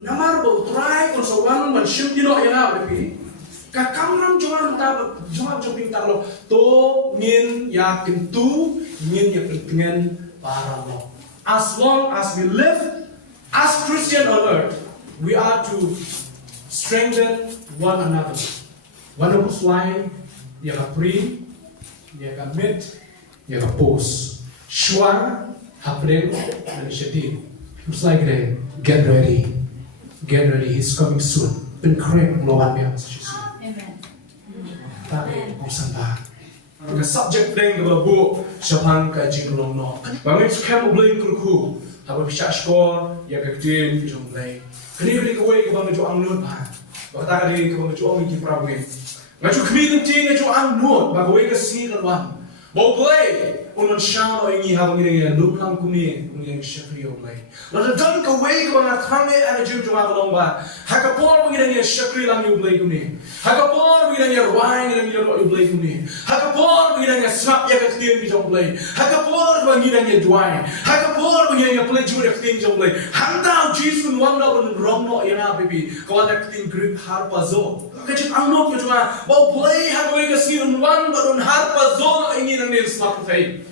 Namar ba utrai kon sawan man shim dino yana bepi. Ka kamram joan ta joan joping talo to ngin ya kintu ngin ya pentingan para lo. As long as we live as Christian on earth, we are to strengthen one another. One of us line ya ka pri ya ka mit ya ka pos. Shwa hapren dan shetin. Looks like they get ready. Get ready, he's coming soon. Ben keren melawan dia. Amen. Tapi bersama. The subject thing the book Shapan ka jinglong no. Bang it's camel bling kruku. Haba bisa skor ya ka tin jong play. Kini beli kowe ke bang jo ang nun pa. Bang ta kali ke bang jo ang ki prawe. Ngaju kemi tin ngaju ang nun ba kowe ka si kan wan. Bo play un shano ingi haba ngi luplang kuni ngi shakriyo play. Lalu dan kowe ke bang kami ana ju jo ang long ba. Hakapor ngi shakri lang yu play kuni. Hakapor ngi wine ngi yu play kuni. Hakapor ngi snap ya ka tin jong play. Hakapor ngi dwine. Hakapor ngi play ju ya tin jong play. Hantau Jesus wan no rom no yana baby. Kawan ka tin grip harpa zo. Kacip ang no ke jwa. Bo play ha kowe ka si wan ba harpa zo ingi nang ni snap play.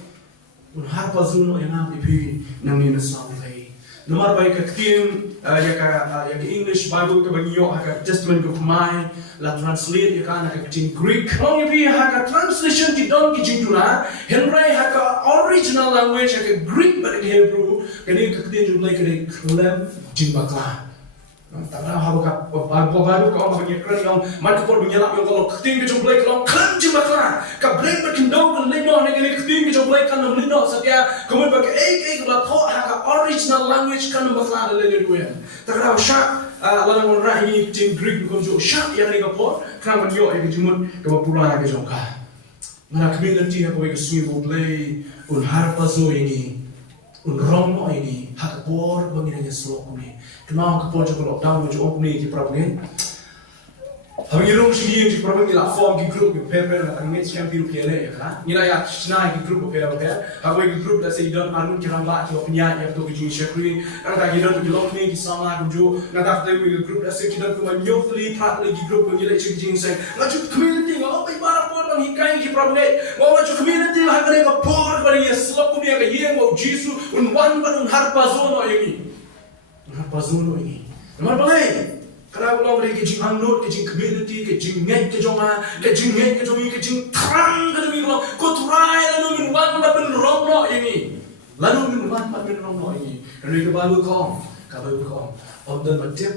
Harpa zo no yana baby nang ni snap play. Nomor baik ka tin ya ka English Bible ka banyo ka Testament ka kumai la translate ya ka na ka tin Greek. Long ipi ha ka translation ki don ki jingdura. Henry ha ka original language ha ka Greek but in Hebrew kani ka tin jumlay ka klem jimbakla. Tara habo ka bago ka ang banyakran yung man ka por banyalak yung kalau kating ka jumlay ka klem jimbakla. Ka break ba kindaw ka lino na kani kating ka jumlay ka ng lino sa tiya kumay ba ka la to ha ka original language ka ng bakla na lino yan. Tara siya lalang rahi tin Greek ko jo siya yang ni ka por kan banyo ay jumut ka mapura ka jongka. Mana community ha ko ka swivel play un harpa zo ini un romo ini hak por bangina slow ni. Kenal ka por jo lockdown jo opni ki problem. Habang irong sige yung problem nila form ki group yung paper na tangit siyang piru kele ya ka. Nila ya sina ki group pera pera. Habang ki group da say don anun ki ramba ki opnya ya to ki shakri. Nang ki don ki lokni ki sama ku jo. Nang ta ki group da say ki don ko nyofli partly ki group nila ki jing say. Ngaju community ngo pai para por bang hikai ki problem. Ngo ngaju community ha kare ka por bari ya slop ku ya ka yeng ngo jisu un wan ban un harpa zono yemi. Harpa zono ini. Nomor balai. Karena kalau mereka kecing anut, kecing community, kecing net, kejonga, kecing net, kejongi, kecing terang, kejongi kalau kau turai lalu minuman makan ronglo ini, lalu minuman makan ronglo ini. Dan mereka baru kau, dan macam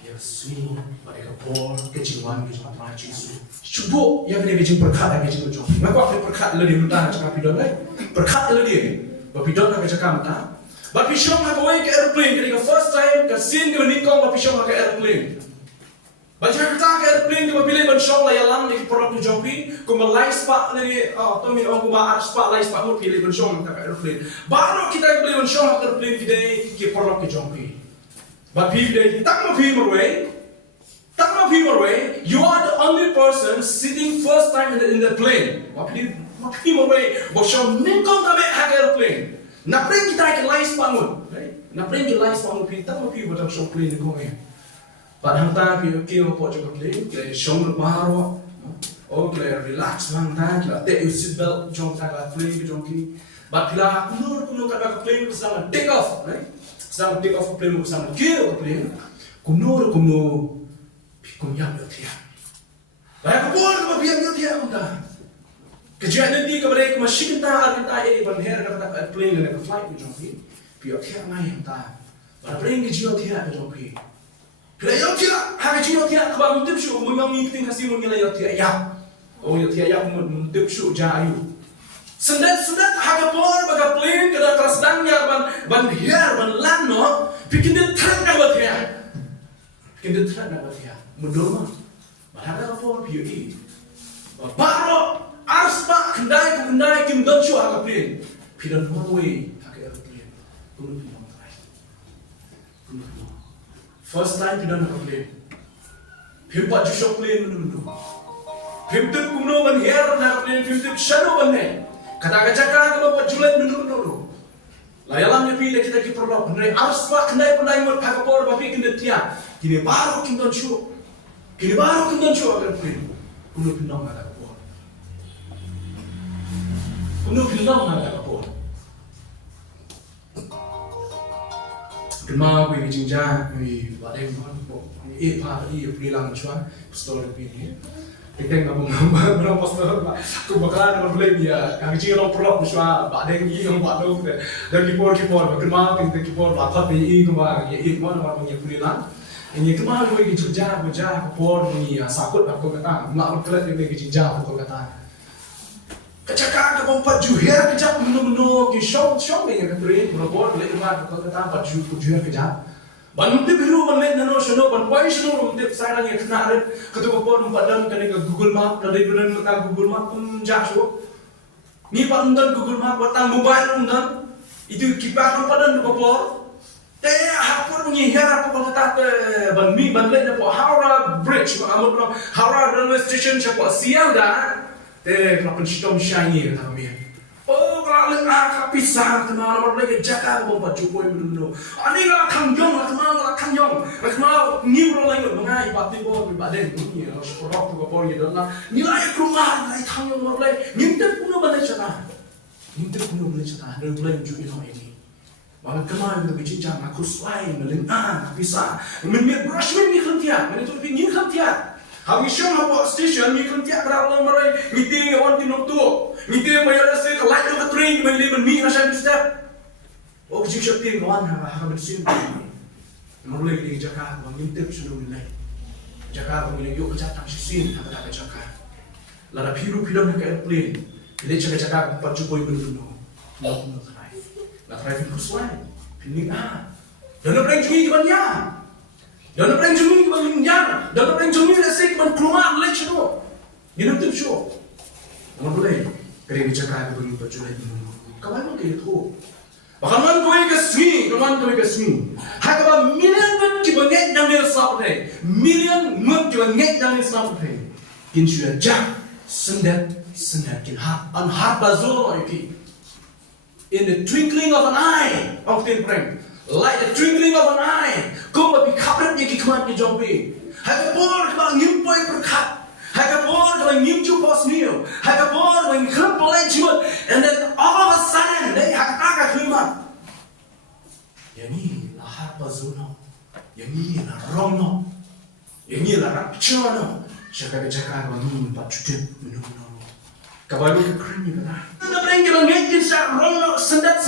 ya sini mereka pol kecing wan, kecing apa cisu. Cuba yang mereka kecing perkat, kecing kejong. Maka apa perkat lalu mentah cakap pidon lagi, perkat lalu dia, bapidon nak cakap mentah. Bapishong hagaway ka airplane kaya first time ka sin ka manikong bapishong ka airplane. Baca kita ka airplane ka mapilay bansyong layalang ni porok ni Jopi kung malay spa ni to min ang kumaar spa lay spa mo pilay bansyong ka airplane. Baro kita pilay bansyong ka airplane today ki porok ni Jopi. Bapilay tak mapimorway. Tak mapimorway. You are the only person sitting first time in the plane. Mapimorway. Bansyong ningkong kami ka airplane. Napring kita ke lais bangun, napring kita lais bangun pintar mau pergi buat show play ni kau ni. Padahal tak pergi buat show play, kita show baru, oh kita relax mantap, kita take seat belt, jom kita play ke jom kini. But kita kunur kita play bersama take off, bersama take off play bersama kiri play, kunur yang bertiap. Baik kapur kita biar bertiap mantap. Kejadian ini kepada mesin kita ini berher kata plane dan flight ni jompi, piot dia main ta, pada plane kejiot dia jompi, piot dia, hak kejiot dia kebang mutip syu, mungkin mungkin kasih mungkin lah dia ya, oh dia ya mutip syu jayu, sendat hak kapor baga plane kada tersedangnya ban her ban lano, bikin dia terang dapat dia, mundur mah, bahasa kapor piot ini, baru Arspa kendai kim dan show agak plane. Pidan Norway agak airplane. Kuno pidan try. First time pidan agak plane. Pimpa show plane menunggu. Pimtip kuno ban hair agak plane. Pimtip shadow ban ne. Kata cakap kalau buat julen menunggu. Layalam ni pilih kita ki perlu kendai arus pak kendai pendai mut pakapor bapi kendai tiang. Kini baru kita cu. Kini baru kita cu agar pilih. Unu pinang ada kapor. Unu pinang ada kapor. Kema kui jinja kui badai mohon pa tadi prilang cuan pistol pilih. Kita ngomong berapa pasal aku bakalan berbelai dia. Kami cakap perlu misal badai ni yang buat tu. Dan kipor kema kita kipor lapat ni kema ini mana orang punya prilang. Ini kema kui jinja kipor ni sakut aku kata. Mak berkelat dia jinja aku kata. Kecakap ke empat juhir kejap menu ke show ni yang keteri berbuat boleh kema aku kata empat juhir kejap. Bantu biru banlet nano shono ban pai shono rumte saya yang kena ada ketua pon padam kene ke Google Map dari bulan mereka Google Map pun jauh. Ni pandan Google Map batang mobile undan itu kipas padan ke por. Teh hapur menyihir apa kata ke ban mi banlet na po Howrah Bridge amot no Howrah Railway Station siapa siang dah. Teh kalau penstom shiny kata kami. Oh, kalau nak pisang kena orang lagi jaga bawa Jokowi dulu. Ani lah kanjong, lah kanjong. Kalau ni orang lagi mengai bati bawa badan ni, sekolah tu bawa ni dah. Nilai rumah, nilai kanjong orang lagi. Nintir punya mana cakap? Nintir punya mana cakap? Ada bulan Juni ini. Malah kemarin kita bincang aku selain melengah pisang. Menmir brush ni kerja, mana tu ni kerja. Kami syam apa station ni kan tiap orang merai meeting orang tinok tu meeting bayar nasi ke light tu train beli mi nasi step oh jik shakti kawan ha bersin mulai di Jakarta bang intip sudah mulai Jakarta mulai yuk kerja tang sin ha kata Jakarta lara piru nak airplane dia Jakarta pat Jokowi benar nak drive kusuai pilih dan orang cumi banyak. Dan apa yang cumi kita linjang, dan apa yang cumi kita sek keluar lek cino, ini tu show. Orang boleh kerja cakap itu berjual itu. Kawan mana itu? Bahkan mana kau yang kesmi, kawan kau yang kesmi. Hanya million kita ngek dalam sampai, million kita ngek dalam sampai. Kini sudah jak, sendat kini anhar bazor itu. In the twinkling of an eye, of the prank. Like the twinkling of an eye, kau berbi kapret yang kikuat ni jombi. Hanya por kalau nyimpai berkat, hanya por kalau nyimcu pos niu, hanya por kalau nyimpai pelai jimat, and then all of a sudden, they hak agak kelima. Yang ni lah harpa zono, yang ni lah rono, yang ni lah rapchono. Jaga bangun empat juta minum. Kabalu ke krim ni kan? Kita berenggi lagi insya rono sendat,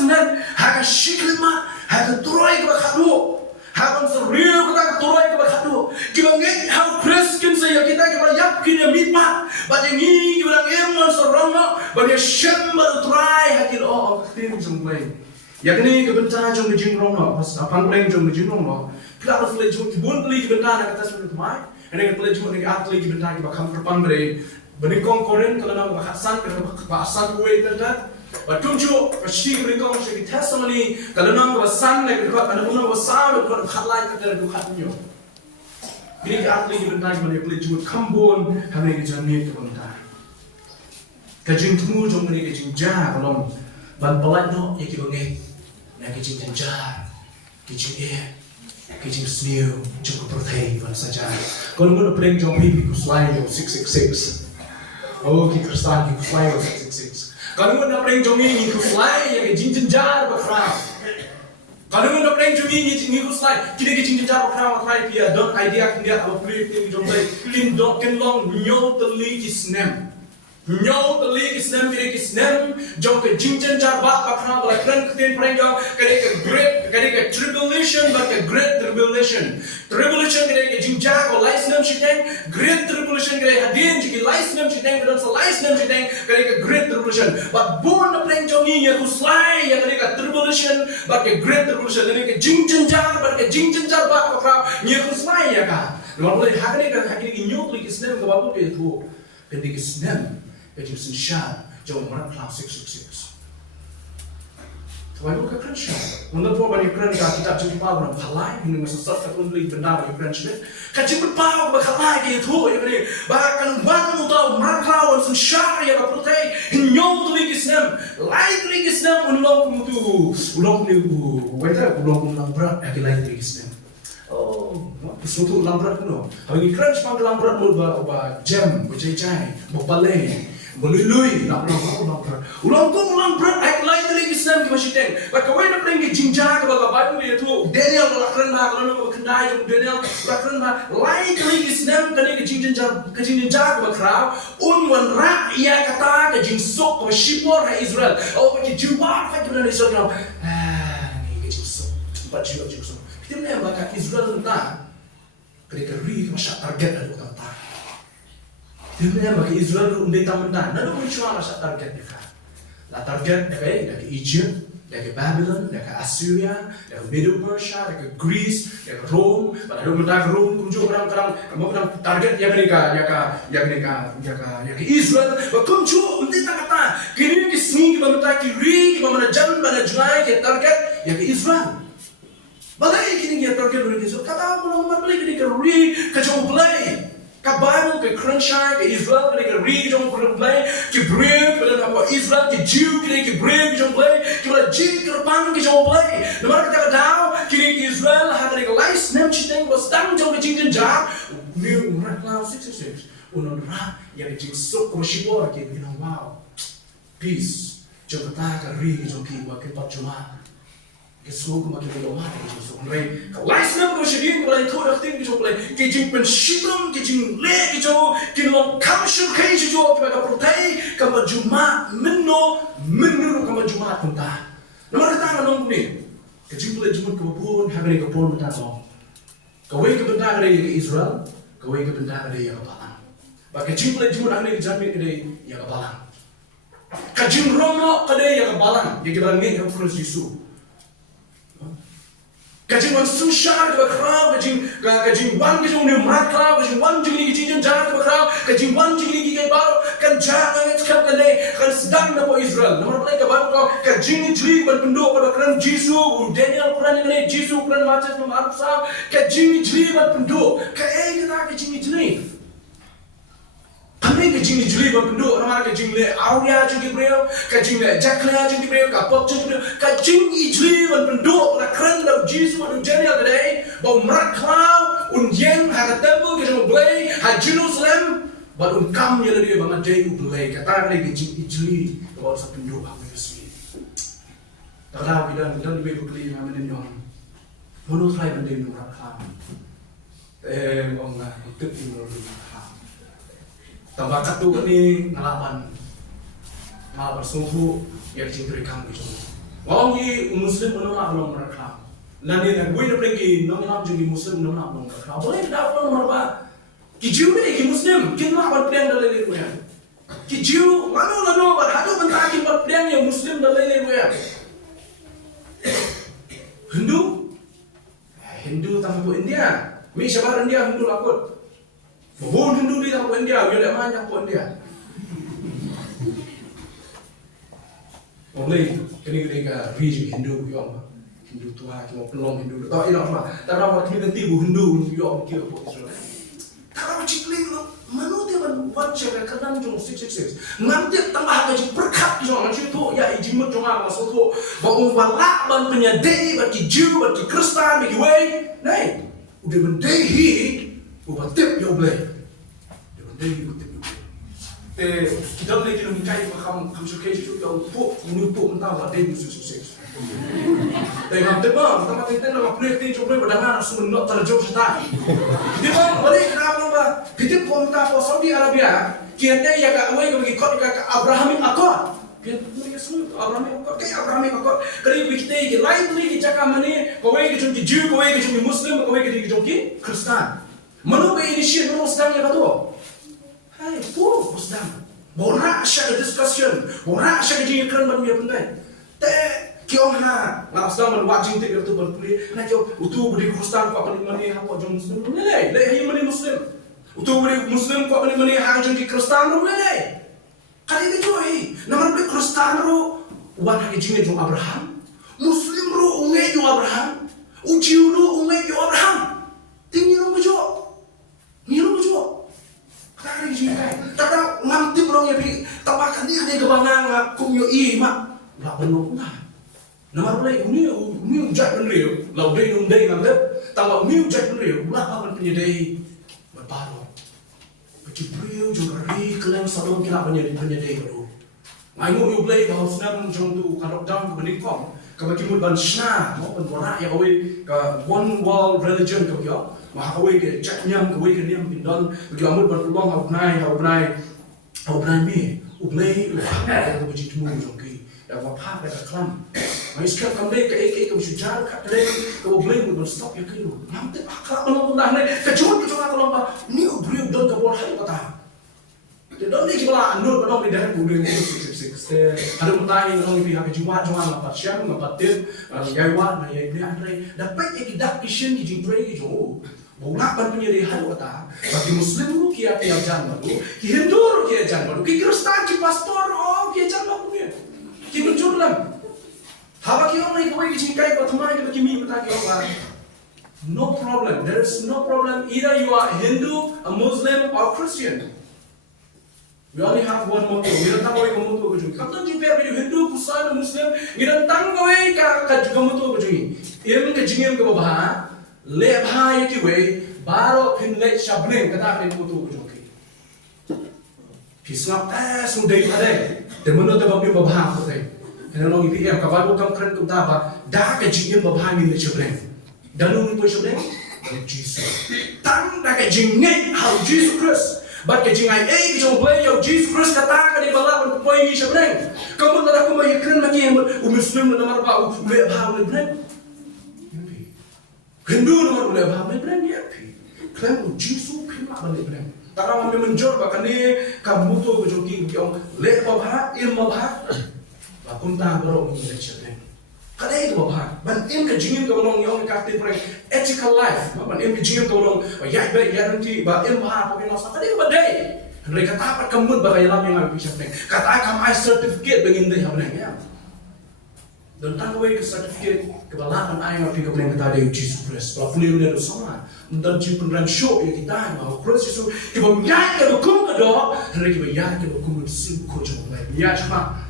hak shiklima. Hak turai ke bakhadu, hak serius kita turai ke bakhadu. Kita ngek how Christian saya kita yakin yang mitma, baca ni kita emon serana, baca syambar turai hakin tim jumpai. Yakni kebentar jom dijing rono, pas apang pleng jom dijing rono. Kita harus pleng jom kibun pleng kebentar nak atas menurut mai. Ini kita pleng jom ni atlet kebentar kita bakam perpang beri. Benikong koren kalau nak bakhasan kalau bakhasan kue terdat. Betul juga, pasti mereka mesti testimoni. Kalau nak bersan lagi, kalau nak bersan, kalau khalai kita ada khatnya. Ini arti kita mana boleh juga kambon, kami kita ni kita. Kajing temu jom ni kajing jar, kalau ban pelat no, ya kita ngeh, nak kajing jar, kajing sniu, cukup pertai ban saja. Kalau mana peleng jom ini kuslai 666. Oh, kita Kristen kita kuslai 666. Kalau mana pernah jomi ngikut slide yang jinjin jar berkerah. Kalau mana pernah jomi ngikut slide, kita jinjin jar berkerah matrai pia. Don't idea kita apa pilih tim jombai. Kin dok kin long nyaw teli kisnem. Nyaw teli kisnem pilih kisnem. Jom ke jinjin jar berkerah boleh keren ketin pernah jom. Kadang ke tribulation, but great tribulation. Tribulation kadang ke jinjar ko license shiteng. Great tribulation kadang hadin jiki license shiteng. Kadang sa license shiteng kadang ke great tribulation. But born na playing jomi ya kuslai ya kadang ke tribulation, but ke great tribulation. Kadang ke jinjin jar, but ke jinjin jar berkerah ya kuslai ya ka. Lalu boleh hakni kan hakni nyok li kisnem ke babu ke itu. Kadang kisnem kadang sen syar jom orang kelas 666. Tuan itu ke Kristen. Untuk pun banyak Kristen kita jadi pau orang halai, ini masih satu beli benar bagi Kristen. Kaji berpau berhalai gitu, ya kan? Bahkan wanita tahu mereka orang syari yang berprotek, hinyong tu lagi Islam, lain lagi Islam ulang berat, lagi lain lagi Islam. Oh, sesuatu berat kuno. Kalau ini Kristen panggil berat mula jam, bercai-cai, berbalai. Melului nak ulang berat ayat lain dari Islam ke masjid. Maka kau nak pergi jinjak ke Bible itu Daniel lakran kalau nak kendai Daniel lakran lain dari Islam kena ke jinjak ke kerau unwan rak ia kata ke jinsok ke shipor ke Israel. Oh ke jiwa ke benar Israel. Ni ke jinsok. Empat jiwa jinsok. Kita ni maka Israel entah kena ri masyarakat target ada utama. Dia bagi Israel tu undai tamandan, nalu mencua rasa target mereka. La target mereka dari Egypt, dari Babylon, dari Assyria, dari Medo Persia, dari Greece, dari Rome. Pada dari Rome, kunjung orang-orang, kemudian target yang Israel. Kunjung undai kata, kini kisni kita minta kiri, kita mana jan, mana julai, kita target yang Israel. Balai kini kita target orang Israel. Kata aku nak balik kini kiri, kacau balai. Ke Bible, ke Krishna, ke Israel, ke Greek, jom play, ke Greek, ke apa Israel, ke Jew, ke Greek, jom play, ke Jew, ke Pan, ke jom play. Nampak kita tahu, ke Israel, ada ke lais, nem citeng, was tang jom ke cincin jar, new mereka 666, unora yang ke sok ke shibor, ke bilang wow, peace, jom kata ke ri, jom ke buat ke cuma. Kesuku makin berdoa dengan Yesus. Mereka lais nam kau sedih kalau itu dah tinggi jauh lagi. Kejing penshidam, kejing le kejauh, kejing kamshur kejauh kita protai, kamu Jumat menu kamu Jumat punta. Nomor kita nong ni, kejing boleh Jumat kebun, hari kebun punta nong. Kau ke punta hari ke Israel, kau ke punta hari yang kebalang. Bagi kejing boleh Jumat hari jamin hari yang kebalang. Kejing romo hari yang kebalang, yang kita ni yang terus Yesus. Kajing wan susah ke kerau, kajing wan kajing ni merat kerau, kajing wan jili kajing jalan ke kerau, kajing wan jili kajing baru kan jangan cakap kene kan sedang nabo Israel. Nomor mereka baru kau kajing jili berpenduk pada keran Yesus, Daniel keran ini Yesus keran macam nomor sah, kajing jili berpenduk, kita kajing jili. Kami kajing jeli berpenduk, nama kajing le Aulia jadi beliau, kajing le Jacqueline jadi beliau, kapok jadi beliau, kajing jeli berpenduk, nak keren dah Yesus pada Daniel kedai, bawa merak kau, unjeng harga temple kajing belai, ha Jerusalem, bawa kam yang dia bangat day belai, kata lagi kajing jeli, bawa satu penduk aku resmi. Terlalu kita lebih berkeli nama dia orang, menurut saya benda merak kau, orang itu menurut kau. Tambah katu ni ngalaman malah bersuhu yang diberikan itu. Orang ni Muslim menolak belum merekam. Nanti nak gue nak pergi nonglam jadi Muslim menolak belum merekam. Boleh tidak belum merekam. Kijiu ni ki Muslim, kita nak berperang dalam diri gue. Kijiu mana lalu berhadu bentar kita berperang yang Muslim dalam diri gue. Hindu tanpa India. Mi siapa India Hindu lakut. Bubun Hindu di tanpa India, dia mana tanpa India. Oleh kini ke region Hindu yang Hindu tua, cuma pelong Hindu. Tak ini apa? Tak apa kini tibu Hindu yang kira apa Israel. Kalau cikli mana dia buat cakap kerana jom 666. Nanti tambah lagi berkat jom macam itu ya ijimut jom apa masuk tu. Bawa walak ban penyadai bagi Jew bagi Kristen bagi way. Nah, udah mendehi. Ubatip ya boleh. Dia berdiri ubatip ya boleh. Kita boleh kena mengkai macam suka itu yang untuk mentah ada musuh sukses. Tapi kalau tebang, kita kita nak boleh kita cuba berdangan semua nak terjauh setan. Kita bang boleh kenapa lupa? Kita pun minta for Saudi Arabia, kita ya kat awal kita ikut kat Abrahamic Accord. Kita boleh semua Abrahamic Accord, kayak Abrahamic Accord. Kerana kita lain boleh kita cakap mana? Kau kita cuma Jew, kau kita cuma Muslim, kau kita cuma Kristen. Mana initiate mana sedang yang kata? Hai, tu sedang. Borak syak discussion, borak syak jadi keren baru dia penting. Kau ha, nak sedang berwajib tik itu berpulih. Nak kau utu beri Kristen kau paling mana hak kau jom Muslim boleh? Leh yang mana Muslim? Utu beri Muslim kau paling mana hak jom Kristen boleh? Kali itu johi. Nama beri Kristen ro, wan hak jingnya jom Abraham, Muslim ru ungai jo Abraham, Ujiu ru ungai jo Abraham. Tinggi ru bejo. Ni ru bejo. Kata ni kai. Kata ngam tim rong ya bi tabakan dia kebangang kum yo i mak. La penuh lah. Nama boleh uni ujat penriu, lau dei nung dei ngam dep. Tawa uni ujat penriu, berapa man penyedai berbaru. Jibril juga ri kelem salom kira penyedai baru. Ngayu yu play kalau senang jong tu kadok dam ke benikong. Kabagi mud ban shna, mo ban borak ya kawe ka one world religion ka yo. Ma kawe ke cak nyam kawe ke niam pindon, bagi amud ban tulong hau nai mi. Ublay ka bagi tumu jong ki. Da wa pa ka klam. Ma iskap kambe ka ek ka sujar ka dai ka ublay mud ban stop ya ki. Namte akra ban dah ne ka jod ka ka lomba ni ublay don ka bor hai kata. Don't need to know but only that would be 66. Ada mutay ng pihak jiwa joan na pasyam na patid yaiwa na yai andre dapat ikidak kishin kijing pray kijo bola pan penyedihan kata bagi muslim lu kia kia jan baru ki hindu lu kia jan baru ki kristan ki pastor oh kia jan baru ni ki muncul lam haba ki orang ikoi kijing kai patmai ki mi mata ki orang no problem, there is no problem either you are Hindu, a Muslim or Christian. We only have one motto. We don't have one motto. Kapten jumpa beri Hindu, Kristen, Muslim. We don't tanggawi ka juga motto kejungi. Ilmu kejungian ke bawah, lebah itu way baru pinlet shabling kata pinlet motto kejungi. Kisah sudah ada. Teman tu babi bawah apa tu? Kalau orang itu yang kawan bukan keren tu apa? Dah kejungian bawah ni shabling. Dan orang itu shabling, Jesus. Tang dah kejungian how Jesus Christ. But ke jingai ke play yo Jesus Christ kata ka di bala pun poin ni sebenarnya. Kamu tak aku mai keren lagi yang Muslim nomor ba boleh baham lebih. Hindu nomor boleh baham lebih ya pi. Klaim Jesus pima boleh lebih. Tara kami menjor bahkan ni kamu tu bejoki yang le bah ilmu bah. Ba kunta baro ni sebenarnya. Kada itu bah. Ban im ke jingim ke bolong yang kafir pray ethical life. Ban im ke jingim ke bolong ya baik ya nanti ba ilmu bah apa yang kada itu badai. Mereka dapat kemud ba yalam yang aku bisa pray. Kata kam I certificate begin deh apa ya. Dan tanggawe ke certificate kebalapan ai ngapi ke pray kata dia Jesus Christ. Ba fully udah sama. Dan ji penran show ya kita bahwa Kristus itu kita menjadi ke hukum ke doa, mereka menjadi ke hukum sim ko jong lai. Ya cuma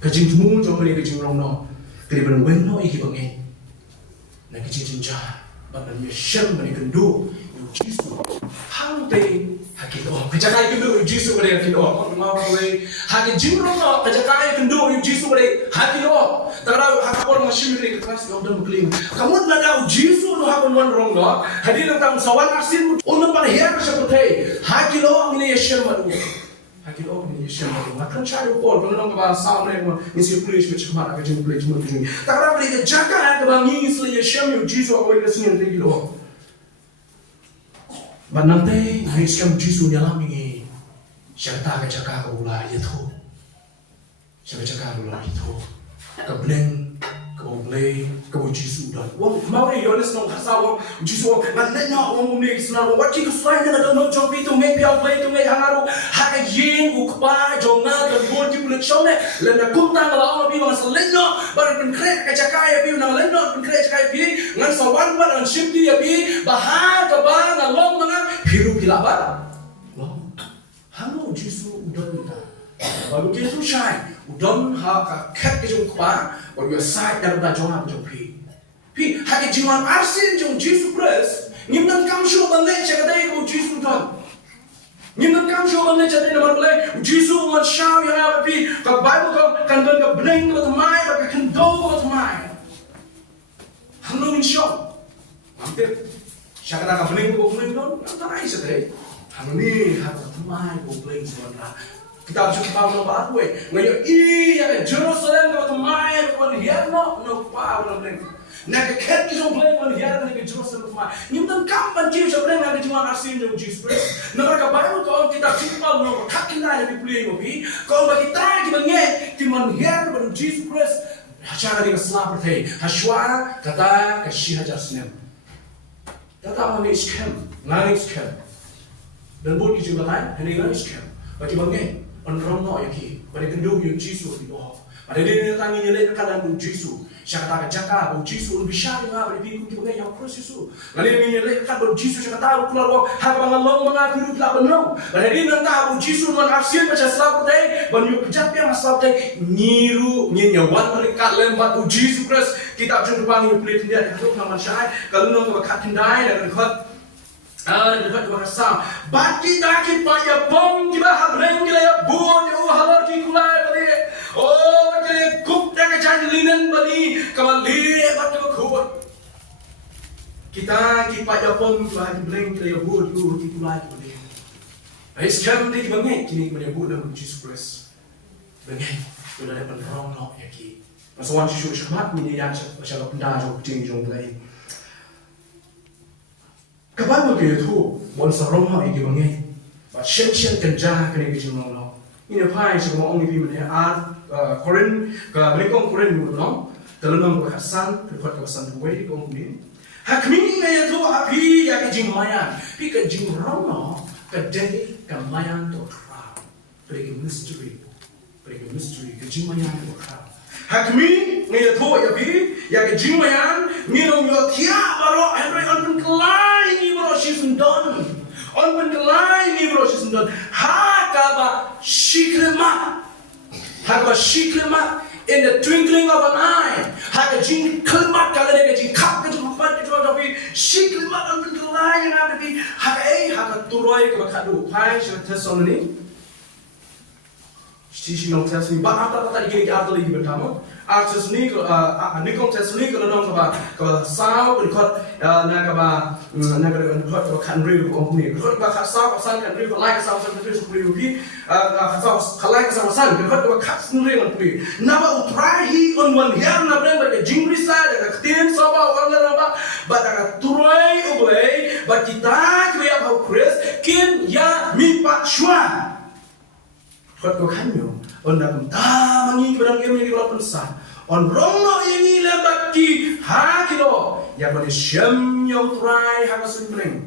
kejing temu jong beri kejing rong no. Kiri benar weno iki bangai, nak kecil jah, badan dia shem beri kendu, Yesus, hang teh hakik oh, kejakai kendu Yesus beri hakik oh, mau boleh hakik jimron no, kejakai kendu Yesus beri hakik oh, terlalu hakik orang masih beri keras kau dah muklim, kamu nak Yesus no hakik wan rong no, hadir tentang sawan asin, orang pada hiar seperti hakik oh ini Yesus malu. Hakik oh ini Yesus malu. Makan cari ukol, kalau orang bahasa mereka mesti pulis macam mana kerja pulis macam tu. Tak ada mereka jaga ke bangi selain Yesus Yesus aku ini senyum tinggi loh. Nanti Yesus Yesus dalam ini siapa jaga ke ulah itu, siapa jaga ke ulah itu, kebeling keboleh Yesus dah. Wong mau ni Yohanes nong hasa wong Yesus wong nanya wong ni Islam wong wajib selain ada nong jopi tu make piau play tu make hangaru hak yin ukpa jonga dan bol di bulan shone lena kunta ngalaw bi bang seleno bar pen krek kacakai bi nang leno pen krek kacakai bi ngan sawan bar an shimdi ya bi bahar ka ba ngalong mga biru bilabar. Wow. Halo Yesus udah kita. Baru Yesus shine udon ha kat ke jong kwa or your side dan da jong ha jong pi ha ke jiman arsin jong Jesus Christ ngimnan kam sho ban le che kadai ko Jesus don ngimnan kam sho ban le che dai nomor le Jesus man shaw ya ha pi ka Bible ko kan don ka bling with my ka kan do with my hanu in show ampe syakata ka bling ko don ta ai se dai hanu ni ha ka my ko bling so kita harus tahu nama aku ngayo iya Jerusalem ke Maya ke hiar no pa no bleng nak ket ki jong bleng ke hiar ke Jerusalem ke Maya nyimtan kampan jiu sebenarnya nak cuma asin jong Jesus nama ka Bible ko kita simpel no hakina ya bibli mo bi ko bagi ta ki bange ki man hiar ke Jesus Christ cara dia selamat hai haswa kata ke shi hajar sinem kata mana iskem ngani iskem dan buat ki juga kan ini ngani iskem bagi bange Orang no yaki, pada kendu yang Jesus di bawah. Ada dia tanya nyelek kalan bu Jisu. Siya kata jaka bu Jisu bisa nga beri biku kita ngay yang proses Jisu. Lalu nyelek kan bu Jisu siya kata keluar wong hak bangalong mga biru la benong. Lalu dia nanta bu Jisu man asin macam selap teh banyu pejat yang selap teh nyiru nyenyawan mereka lembat bu Jisu Kristus kita jumpa panggil pelit dia itu nama syai kalau nong kebakat tindai dan dekat dekat bahasa baki taki paya bom kita habreng kita ya buat ya halar di kulai bali oh kita kup tak jadi linen bali kembali batu kuat kita paya bom kita habreng kita ya buat ya di kulai bali sekarang dia bangun kini kita buat dalam Jesus Christ bangun sudah ada penerang nak ya ki masukan Yesus semat ini yang saya pindah jauh tinggi bali Kapan begitu, bangsa Roma ini bangai, but shen kerja kena kerja mana? Ini apa yang semua orang ini mana? Korin, mereka Korin dulu no, kalau orang berhasan, berbuat kehasan dua di kaum ini. Hak ini itu api yang kerja mayan, pi kerja Roma, kerja kemayan tu kerap, pergi mystery, kerja mayan tu kerap. Hakmi ngaya tho ya bi ya ke jingmayan ngino yo kia baro henry on pen kelai ni baro shisundon on pen kelai ni baro shisundon hakaba shiklema in the twinkling of an eye haka jing kelmat kala de jing kap ke tempat ke jodoh bi shiklema on pen kelai na bi haka turoi ke bakadu pai tesonani Sisi nong tes ni, bah apa tadi kita arti lagi bertemu. Arti ni, nikong tes ni kalau nong kaba saw berikut nak kaba kan riu kong ni. Berikut kaba saw kan riu like saw kan riu riu pi. Saw like saw berikut kaba kat sendiri kan pi. Nama utrahi on one year na brand bagi jingri sa, bagi tin sawa orang lama, bagi turai ubay, bagi kita kaya bau Chris kin ya mi pak shua. Kot ko kanyo on da mangi barang kemi di walaupun sah on rono ini lebat ki hakilo ya bani syam yo trai ha sunbring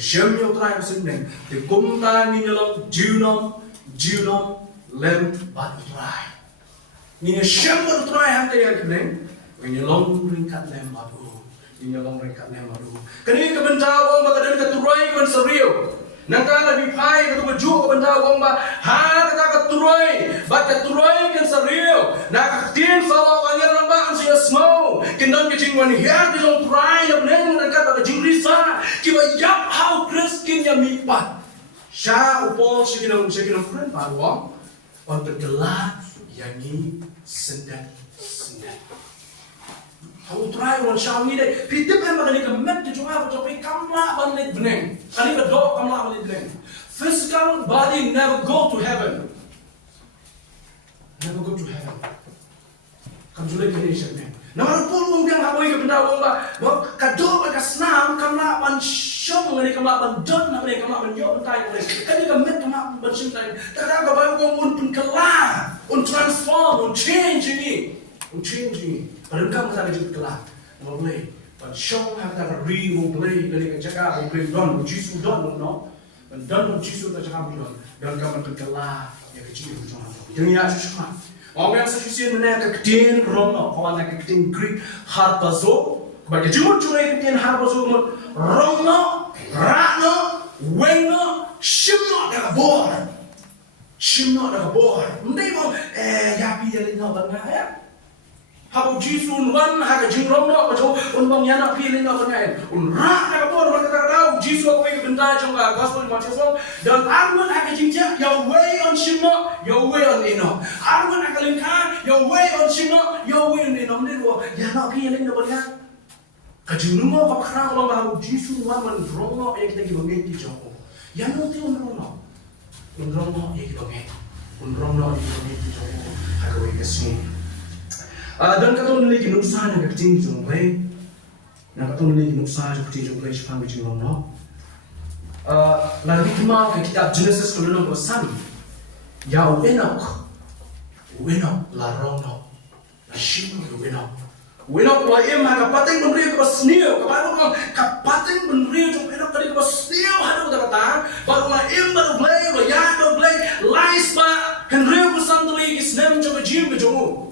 syam yo trai sunbring de kumta ni nyolong junom lem bat trai ni syam yo trai ha te ya kene nyolong ringkat lem babu ni nyolong ringkat lem babu kene ke bentawo maka dari ke turai kon seriu Nangkala di pai ketu baju ke benda wong ba ha kata keturoi ba keturoi kan seriu nak tin sawa kalian ramba an sia smau kindon ke jingwan ya ke jong try na bnen nak kata jingrisa ki ba yap how kriskin ya mipat sha upol siginong friend ba wong on bergelap yang ni sendat Kau try orang Syami deh, kita memang kali kemet tu cuma bercobai kamla balik beneng, kali berdoa kamla balik beneng. Physical body never go to heaven. Kamu sudah kini siapa? Nama pun orang yang hawi ke benda orang bah, kado mereka senam kamla ban syom kali kamla ban don nak balik kamla ban jauh entai balik. Kali kemet kamla ban syom entai. Kadang kadang orang pun kelar, transform, change ini. Padahal kita ada kelak, boleh. Pada syong kita boleh dari kerja boleh don, Yesus don, no. Dan Yesus kita jangan don. Dan kamu kelak ya kecil jangan. Jangan ya susah. Orang yang sesuai mana ketin Roma, kawan yang ketin Greek harpazo. Bagi jumlah ketin harpazo Roma, Rano, Weno, Shimno dah bor. Mending mau ya pilih nak bangga ya. Habu Jisun wan haga jingrom no kajo unbang yana pilih no kangen unra na kabor mereka tahu Jisu aku ingin benda jangka gospel Manchester dan arman haga jingja your way on shimo your way on ino arman haga lingka your way on shimo your way on ino mending yana pilih no bangga kajo numo pakrang lo habu Jisun wan man romo ya kita gibangin di joko yana ti unrono ya gibangin unrono di joko haga way kesini dan katong nilai kinuksa na kating junglay na katong nilai kinuksa na kating junglay siya pang jingong no lagi kemau ke kitab Genesis kolonong kosan ya Enoch larong no na shimo Enoch wa im ha kapating benrio ke basnio kapating benrio jong Enoch kali ke basnio hado kata baru na im baru blay wa ya baru blay lais ba henrio ko sandali isnem jong jim ke jongu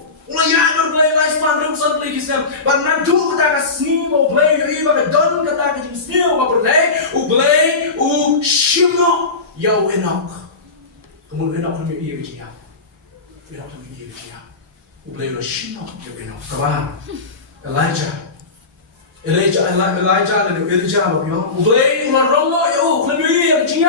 Yau Enoch. Kemudian Enoch kami iya kecil. Enoch kami iya kecil. Ublay lo Shinok yau Enoch. Kabar. Elijah dan Elijah lo ublay marong yau kami iya kecil.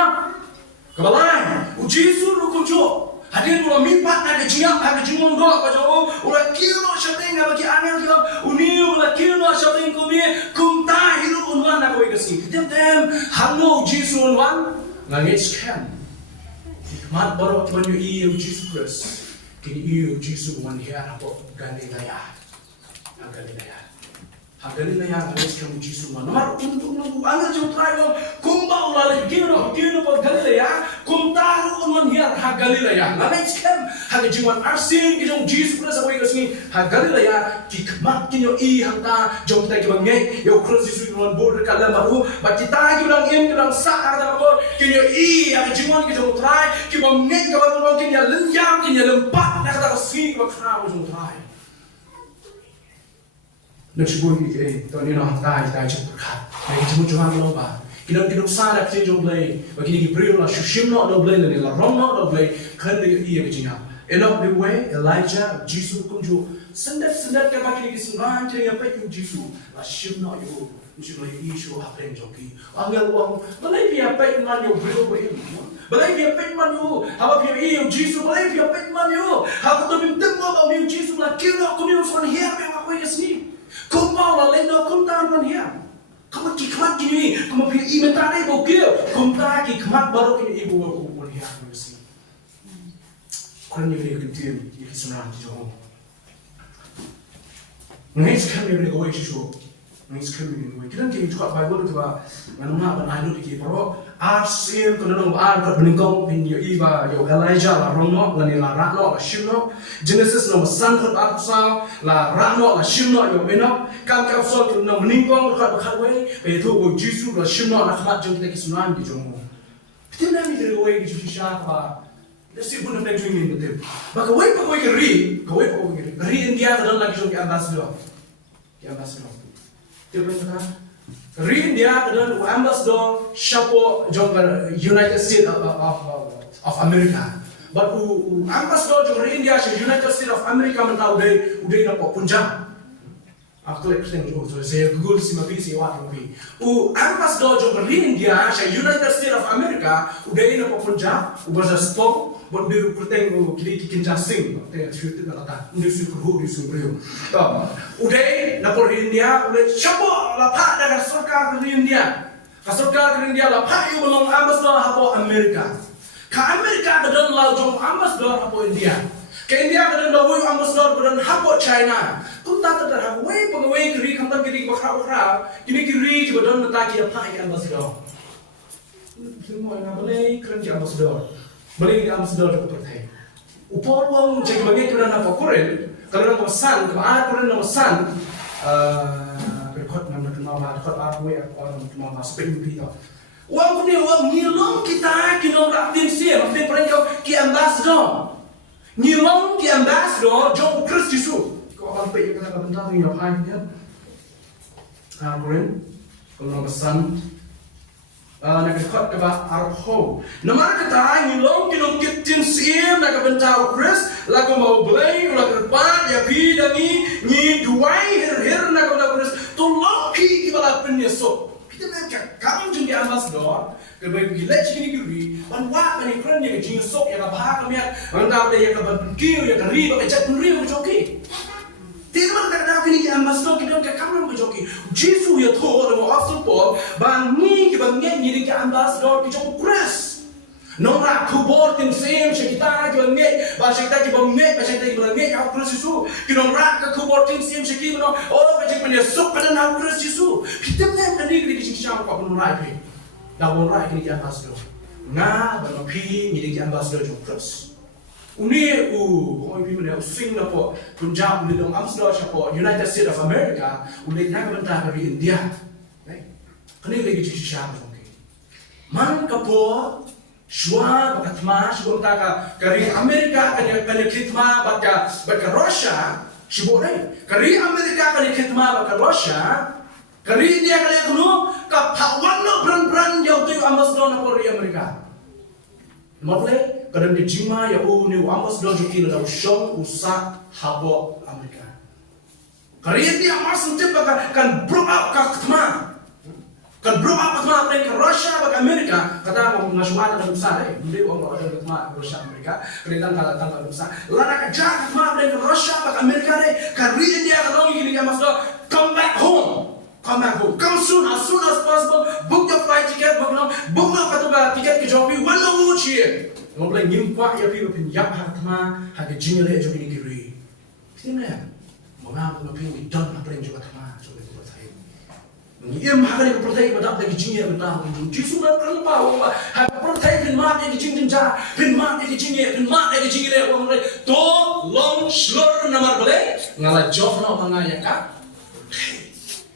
Kabalai. Ujisu lo kunjo. Hadir ulah mimpat nak keciak, nak kecimong dok, macam ulah kilo syaitan nak bagi angin kilo, uniu ulah kilo syaitan kumi, kumta hidup unwan nak kau ikasi. Tem hango Yesus unwan, langit scam. Hikmat baru kita banyu iu Yesus Kristus, kini iu Yesus unwan hiar apa Galilea, Galilea. Galilea langit scam Yesus unwan. Nomor untuk angin jauh terakhir, kumba ulah kilo apa Galilea, kumta unwan hiar Galilea. Langit scam hang jiwan arsin kijong Yesus Kristus apa ikasi Galilea kikmat kinyo I hangta jom kita kibangai yo Kristus Yesus unwan bor kalam baru, bat kita kilang im kilang sa ada apa kinyo I hang jiwan kijong try kibangai kawan kinyo lenyam kinyo lempat nak kata kasi bakra kijong try. Nagsibun ni to ni no tay cepat berkat. Nay jemu Tuhan lo ba. Kinong sada kiti jong blay. Bagi ni brio la shushim no do blay ni la rom no do blay. Kan ni iya kijinya. Enoch the way Elijah Jesus kunju. Sendat ka bagi ni kisungan je yang pe Jesus. La shim no yo. Nju blay isu hapen joki. Angel wang balai pia pe man yo brio ko im. Balai pia pe man yo. Haba pia iyo Jesus balai pia pe man yo. Haba to bim temo ba ni Jesus la kilo ko ni son here me ma ko yasni. Kumpau la lendo kumtan man here. Kamu kikmat kini, kamu pilih imentari bokil, kumta kikmat baru kini ibu aku melihat mesti. Kurang ni beri kentir, ini sunat jauh. Nangis kami beri kau isu, nangis kami beri kau. Kita kini juga Bible tu bah, mana ban ayat itu kira. Arsil kena nong kat beningkong pinyo iba yo Elijah la rono la ni la rano la shimno Genesis nomor 1 kat akusau la rano la shimno yo Enoch kam kapsol kena beningkong kat bakharwe itu go Yesus la shimno la khamat jong kita kisunan di jomo kita nami dari way di jusisha ba desi pun nak juingin betul baka way pa way keri India kadang lagi jong ki ambassador kita Rin dia adalah ambassador Shapo jonggar United States of America. But ambassador jonggar India se United States of America mentau udah napo Punjab. Aku leksen jo so saya Google si mapi si wat mapi. Ambassador jonggar India se United States of America udah napo Punjab, bahasa Spong, buat dia kurteng kiri kinja sing, teh syuting kata, dia suruh beriu. Udah napo India udah Shapo lapak dengan surga ke India. Surga ke India lapak you belum ambassador hapo Amerika. Ka Amerika kedan lau jom ambassador hapo India. Ke India kedan lau ambassador kedan hapo China. Kunta tadar way pengawai kiri kamtan kiri bakra. Kini kiri kedan nataki lapak ambassador. Semua yang boleh kerja ambassador. Boleh ambassador cukup pertai. Upor wong cek bagi kedan hapo Korea. Kalau nama san, kemaa Korea nama san. Rekod nama nama rekod aku ya orang nama Spain kita. Uang ni uang ngilong kita kino raktin siapa raktin perangkau ki ambassador. Ngilong ki ambassador jom Kristus Yesus. Kau akan pergi ke tempat bentang yang apa ni? Korea. Kalau nama san. Nak rekod ke bah Arho. Nama kita ngilong kino kitin siapa nak bentang Kristus. Lagu mau beli, lagu berpat, ya bidangi, ni duai her nak kau Kristus. Tolong ki bala penyesok. Kita nak kamu jadi ambassador. Kalau gila cini guri, banwa bani keren yang jingsok yang bahag kami, anda ada yang berpikir yang riba kecak riba berjoki. Tidak ada kini ambassador kita nak kamu berjoki. Yesus ya Tuhan mau asul Paul, bangi kita ni jadi ambassador kita Kristus. Nora kubor tim sem kita kita nge bahasa kita nge bahasa kita nge aku Kristus Yesus kita nora kubor tim sem kita no oh bahasa kita sok pada nama Kristus Yesus kita nak negeri kita siapa kau pun nora ini dah nora ini kita ambassador na baru pi ini kita ambassador Kristus uni oh pi mana swing na po Punjab ni dong ambassador siapa United States of America uli nak bentar dari India kini lagi siapa mungkin man kapo Shua bakatma shubonta ka kari Amerika kanya kitma baka Russia shibore kari Amerika kanya kitma baka Russia kari India kanya kuno ka pawan no brand jauh tu ambassador na kori Amerika Matle kadang ke jima ya ni ambas do joki la shong usa habo Amerika. Kariya dia masuk tiba kan blow up ka Tma. Kan blow up Tma ke Russia ke Amerika kata mau ngasuan ke besar dia orang ada ke Tma Russia Amerika kalian kata besar. Lada ke jak Tma ke Russia ke Amerika kariya dia kalau gini dia masuk come back home. Come back home. Come soon as possible. Book your flight ticket. Book your ticket ke Jopi. One more cheer. Ngom boleh nyimpak ya pi pin yap hatma hake jingle jo ni kiri. Sini mona ko pi wi don na pren jo hatma jo ni ko thai. Ni em ha ka ni ko thai ba da ke jingle ba ta ni jisu na kan pa wa ha ko thai pin ma ke jingle ja pin ma ke jingle wa mo to long slur namar boleh ngala job no manga ya ka.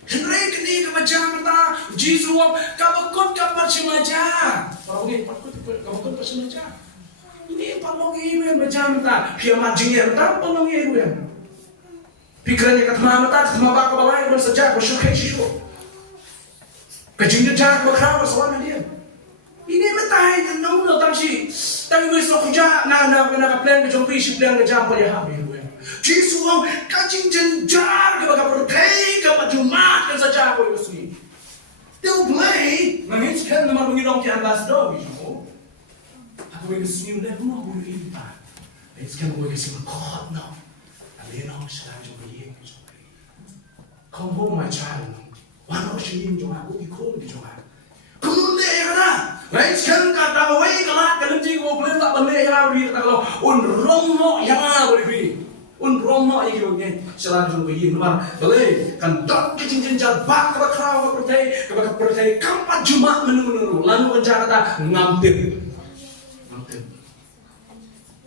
Henry kini ke macam ta jisu kabakot kapat simaja. Kalau begini kabakot pas simaja. Ini palongi ibu macam ta. Kiamat jingir ta palongi ibu. Pikirannya kat mana ta kat mana balai bersejak bersyukur sisu. Kejingir jak berkau bersuara dia. Ini mentai dan nunggu tamsi. Tapi besok kerja nak plan kejumpi si plan kerja apa dia habis. Jisu kajing jenjar ke bakal pergi ke Jumat kan saja aku itu. Dia boleh mengingatkan nama mengirong di ambassador gitu. Aku itu senyum dan rumah boleh ini tak. Sekarang aku itu senyum kau no. Tapi no sekarang juga ini. Come home my child. Wano senyum juga aku ikut juga. Kemudian ya kan? Sekarang kata awak kelak kalau jiwa boleh tak boleh ya boleh tak kalau unrong yang boleh beri. Romo ini orang selalu jumpa ini, nomor boleh kan dot kecing jar bak kerau pertai kampat Jumat menuru lalu Jakarta ngampir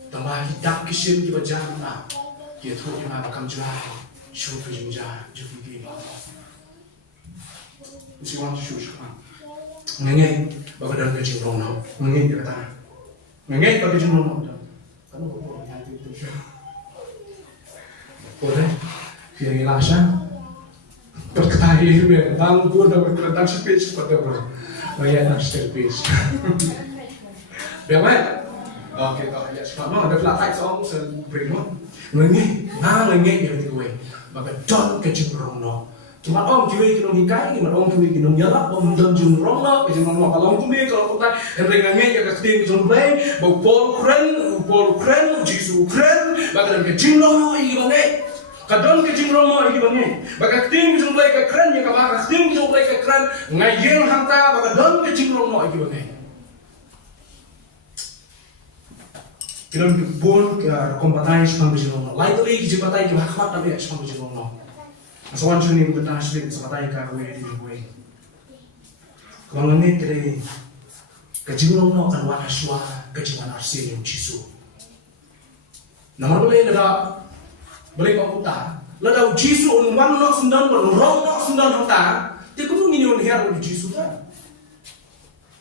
tambah hidup kisim di bajan na dia tu yang apa kam jual syukur jenjar jual ini mesti orang tu syukur ngengai bapa dan kecing Romo ngengai dia kata ngengai bapa kecing Romo kan apa yang itu boleh, dia ngilasan, berketahui dia, tahu pun dah berkeretang speech seperti apa, bayar nak speech. Biar oke, kalau ya sekarang ada flat song sebelum mengi, mengi yang itu maka don kecemplung no. Cuma kiwi kinong hikai, cuma kiwi kinong nyala, don jumrong no, kecemplung no. Kalau kumi kalau kita henrengannya yang keting jumplay, bau pol kren, jisu kren, maka dan kecemplung no ini bangke. Kadang kecing romo ini bangnya, baka tim jumlah ke keren ya kabaka tim jumlah ke keren ngayeng hanta baka don kecing romo ini bangnya. Kita bon ke kompatai sepang kecing romo, lain tu lagi jembatai ke hakmat tapi sepang kecing romo. Asawan sini kita asli sebatai karwe di gue. Kalau ni kiri kecing romo akan waraswa kecing arsi yang cisu. Nama boleh ada. Boleh kau putar, lalu Jisu orang nak sendan, orang nak sendan hantar, dia kau ni orang hiar Jisu kan?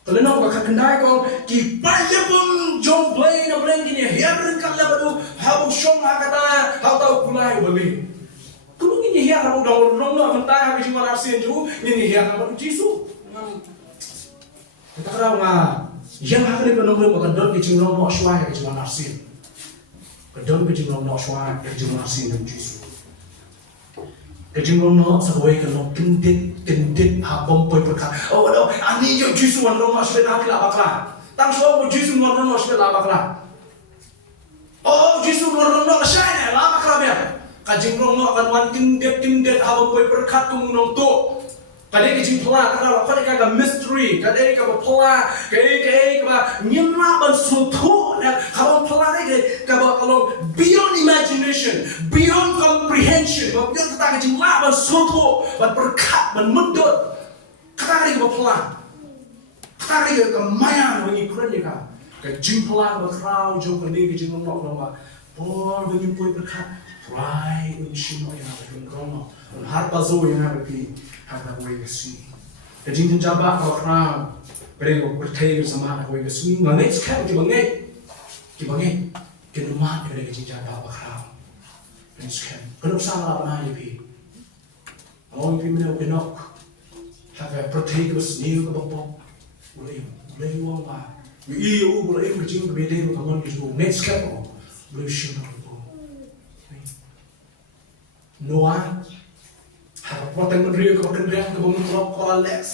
Kalau nak bakal kendai kau, kipaya pun jom play nak play gini hiar berengkak lah baru, hau shong kata, hau tahu kulai boleh. Kau ni hiar hau dah orang nak hantar habis cuma arsian tu, ni hiar baru Jisu. Kita kau ngah, yang hari kau nak bakal dot kecing orang nak suai kecing arsian. Kadang kejumlah nak suara kejumlah sini Jisu. Kejumlah nak sebagai kalau kendit habom poi berkat. Oh, aduh, ani jo Jisu wan rumah sudah nak bakla. Tang so Jisu wan rumah sudah bakla. Oh, Jisu wan rumah saya lah bakla biar. Kejumlah nak akan wan kendit habom poi berkat kumunong tu. Kadang kecing pelah, kadang kagak mystery, kadang kagak pelah, kadang nyemah ban suatu, kalau pelah ni kalau beyond imagination, beyond comprehension, beyond kita kecing ban suatu, ban berkat, ban mudut, kadang kagak pelah, kadang kagak maya bagi keren ya kan, kecing pelah berkerau, jauh kadang kecing nok, bor bagi poi berkat, fly unshin yang ada di krono, harpa zo yang ada di harta gue kesini. Kejing jabak kalau kerang, beri bertemu sama gue kesini. Ngangai sekarang kibangai, kenumat dari kejing jabak kerang. Dan sekarang, kenapa salah apa nanya pi? Kalau pi mana benok, harga bertemu kesini ke bapa, boleh uang mah. Iyo boleh berjing berbeda kawan itu next step boleh share itu. Noah harap protein berdiri ke kendrian ke bangun klop kalau les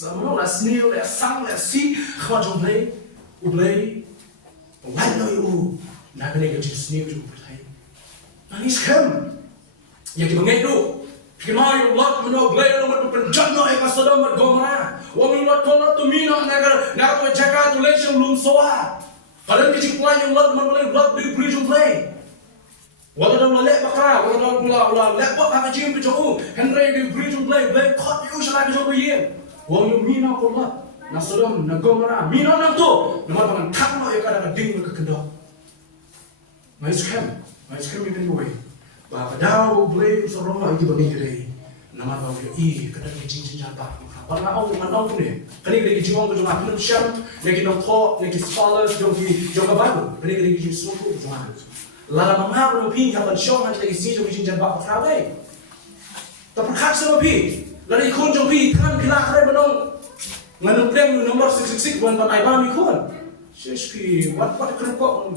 sama les snail les sang les si kawan jomblay ublay lain loh nak kena kerja snail juga bertai. Nangis kam ya kita mengedu. Kemari Allah menolak nomor penjana yang Sodom dan Gomora. Wami Allah tolak tu mina naga tu jaga tu lesung lum soa. Kalau kita pelai yang Allah menolak Allah beri jumlah. Walau dalam lelak bakra, walau dalam lelak bak hak jim berjauh. Henry beri jumlah, beri kot you selagi jauh ye. Wami mina Allah, na Sodom na Gomora. Mina nam tu, nama tangan takno yang kadang ding ke kendok. Mais kam ini way. Bapak daw boleh usahakan lagi bagi kita. Nama bawa dia, kadang dia cincin jambak. Bangga awak mana pun ni. Kini kita jiwang tu cuma film syam, lagi nak talk, lagi scholars, jom baru. Kini kita jiwang suku cuma. Lala mama pun pergi kapan syam lagi si jom cincin jambak kau deh. Tapi khas sama pergi. Lari ikon jom pergi kan kelak kerja benong. Nganu prem nomor 666 bukan pan aibam ikon. Sesi what kerukok.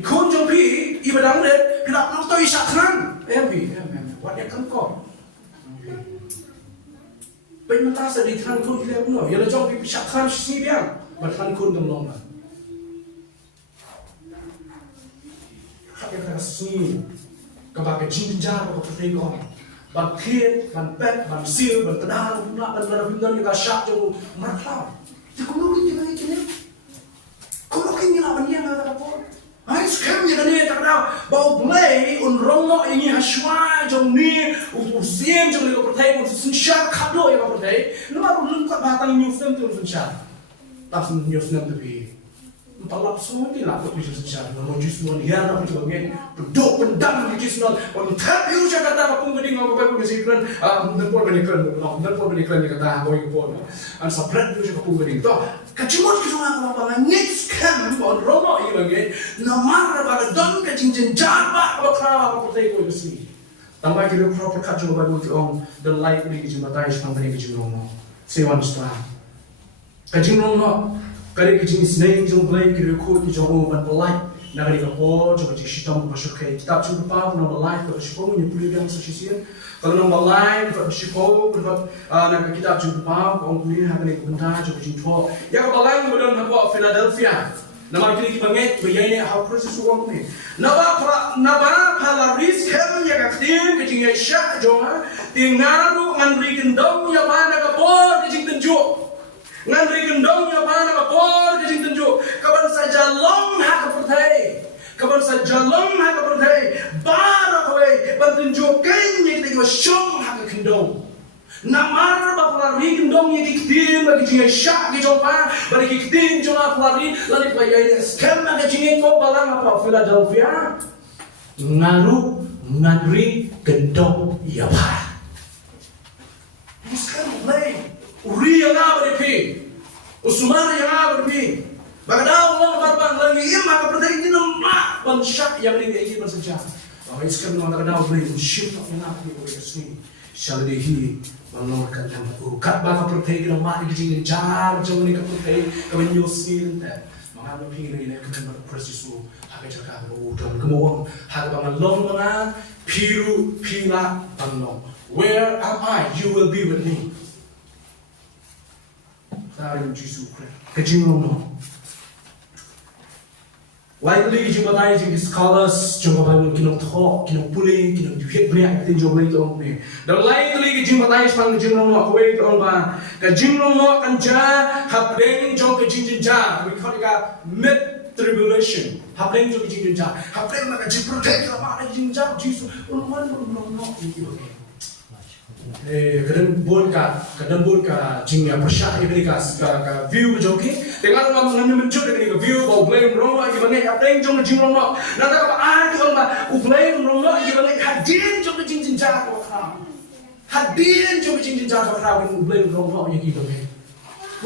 Ikon jom pergi ibadah murid. Kita nak tahu isyak kan? What yang kerukok. Baik mentasa di tangan kun kita puno. Ya le jom pergi isyak kan sini biang. Bertangan kun demlong lah. Hak yang kena sini. Kebagai jinjar atau pertengok. Ban kien, ban pet, ban sil, ban tedal, ban benda yang syak jom merkau. Jadi kau kita ni. Kau kini nak benda yang apa? Hai sekarang yang ni tak tahu bau play unrongok ini haswa jom ni usim jom ni kau percaya kau sensyak kado yang kau percaya. Lepas tu kau batang nyusem tu sensyak. Tak nyusem tu bi. Empalap semua ni lah kau tu sensyak. Namun justru dia nak pergi bagian pendok pendam di justru. Orang tak tahu siapa kata apa pun berding apa pun bersikran. Nampak beriklan ni kata apa yang pun. An sabrat tu siapa pun berding. Tu kacimot kisah apa apa next kan on romo ini lagi. Namar pada don kecincin jarbak apa kerana apa percaya kau bersih. Tambah kita proper kacau baru tu orang the light ni kecil batai sepanjang kecil romo. Sewan setelah kecil romo. Kali kecil snake jom play kita ikut jom ban light. Nak kali kapal jom kecil sitam masuk ke kitab jom apa nama light kalau siapa punya pulih yang sosial. Kalau nama light kalau siapa berbuat nak kitab jom apa orang pulih nak kali bentar jom kecil tua. Ya kapal lain kemudian apa Philadelphia. Nama kita banget begini how proses uang ni. Naba palaris kem ya katim kecil syak jom. Tingaru ngandri gendong ya mana kapal kecil tenjuk. Ngandri gendong ya mana kapal kecil tenjuk. Kapan saja long hak pertai. Kapan saja long hak pertai. Bara kau bantunjukan yang kita syong hak gendong. Namar bapalari gendong yang dikitin bagi jingai syak di jompa bagi dikitin jompa pelari lalu pelajari skam ada jingai kau balang apa Philadelphia ngandri gendong ya pa. Skam play uri yang apa di usumar yang apa di bagadaw Allah barbang lagi imah kepercayaan ini lemah bangsa yang ini ingin bersejarah. Bahwa skam nama bagadaw play usyuk yang apa di sini. Syaladihi menolakkan yang kat baka pertai kita mati kecil jar jauh ni kepertai kami nyusil tak mengambil pilih ini kami berproses hakai cakap dan kemudian hakai bangan long mana piru pila banglong. Where am I? You will be with me. Saya Yesus Kristus. Kecil long. Likely jumpa tayo jumpa scholars jumpa baru kinong talk kinong puli kinong hit beriak kita jumpa itu orang ni. Dan likely jumpa tayo sepang kejinglong no kuwait orang ba kejinglong no kanja hapeng jom kejinjin ja we call it mid tribulation hapeng jom kejinjin ja hapeng nak kejipur kek lama kejinjin ja Jesus orang no itu. Kadang buat jingnya persyak ini ka view joki. Tengah orang mengambil mencuri ini view bau blame roma gimana? Apa yang jom jing roma? Nanti apa ada orang blame roma gimana? Hadin jom jing jatuh kau. Hadin jom jing jatuh kau blame roma yang gimana?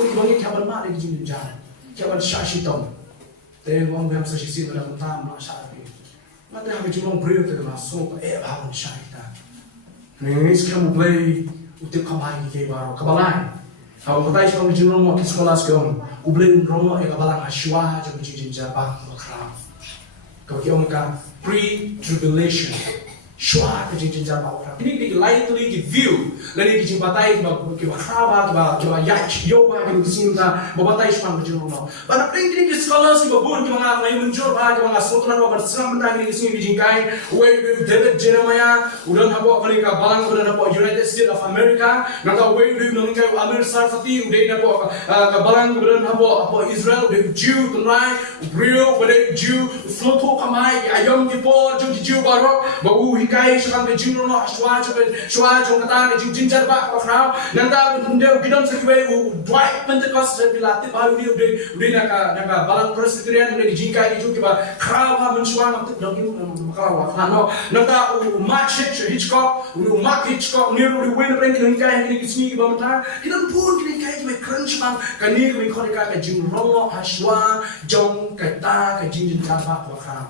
Mungkin banyak kawan mak lagi jing jatuh. Kawan syashitom. Tengah orang yang syashisi dalam tamu syashitom. Nanti habis jing roma beriu tu masuk bahan syashitom. Nangis kamu play untuk kembali ke baru kebalai. Hau patai shong jing romo ki sekolah sekom. Ublin romo ya kabalang aswa jong jing jaba bakra. Kau kiong ka pre-tribulation. Shwa ke jing jaba bakra. Ini lightly ki view. Lani ki jing patai ki bakra ba ki yak yoga ki sinta babatai shong jing romo. Pada pring ki sekolah si babun ki mga ngai muncul ba ki mga sutran ba bersama benda ki sini jing kai. Where David Jeremiah udah habo kali ka balang udah habo United States of America. Nangka where nang kai Amir Sarfati udah habo ka balang udah habo Israel udah Jew tunai brio udah Jew floto kamai ayam ki por jung Jew barok bau hikai shang ke Jew no shwa jong kata ke jing jar ba khau nangka udah bidon sekibai dwight Pentecost bilati baru dia udah naka balang presbyterian udah jing kai jung ki ba khau ha menshwa nak dong khau no nangka Mark Hitchcock Mark Hitchcock ni udah win prank ni kai ni kisni ba mata kita pun ni kai ki crunch bang kan ni ko ko ka jing romo haswa jong kata ka jing jar ba khau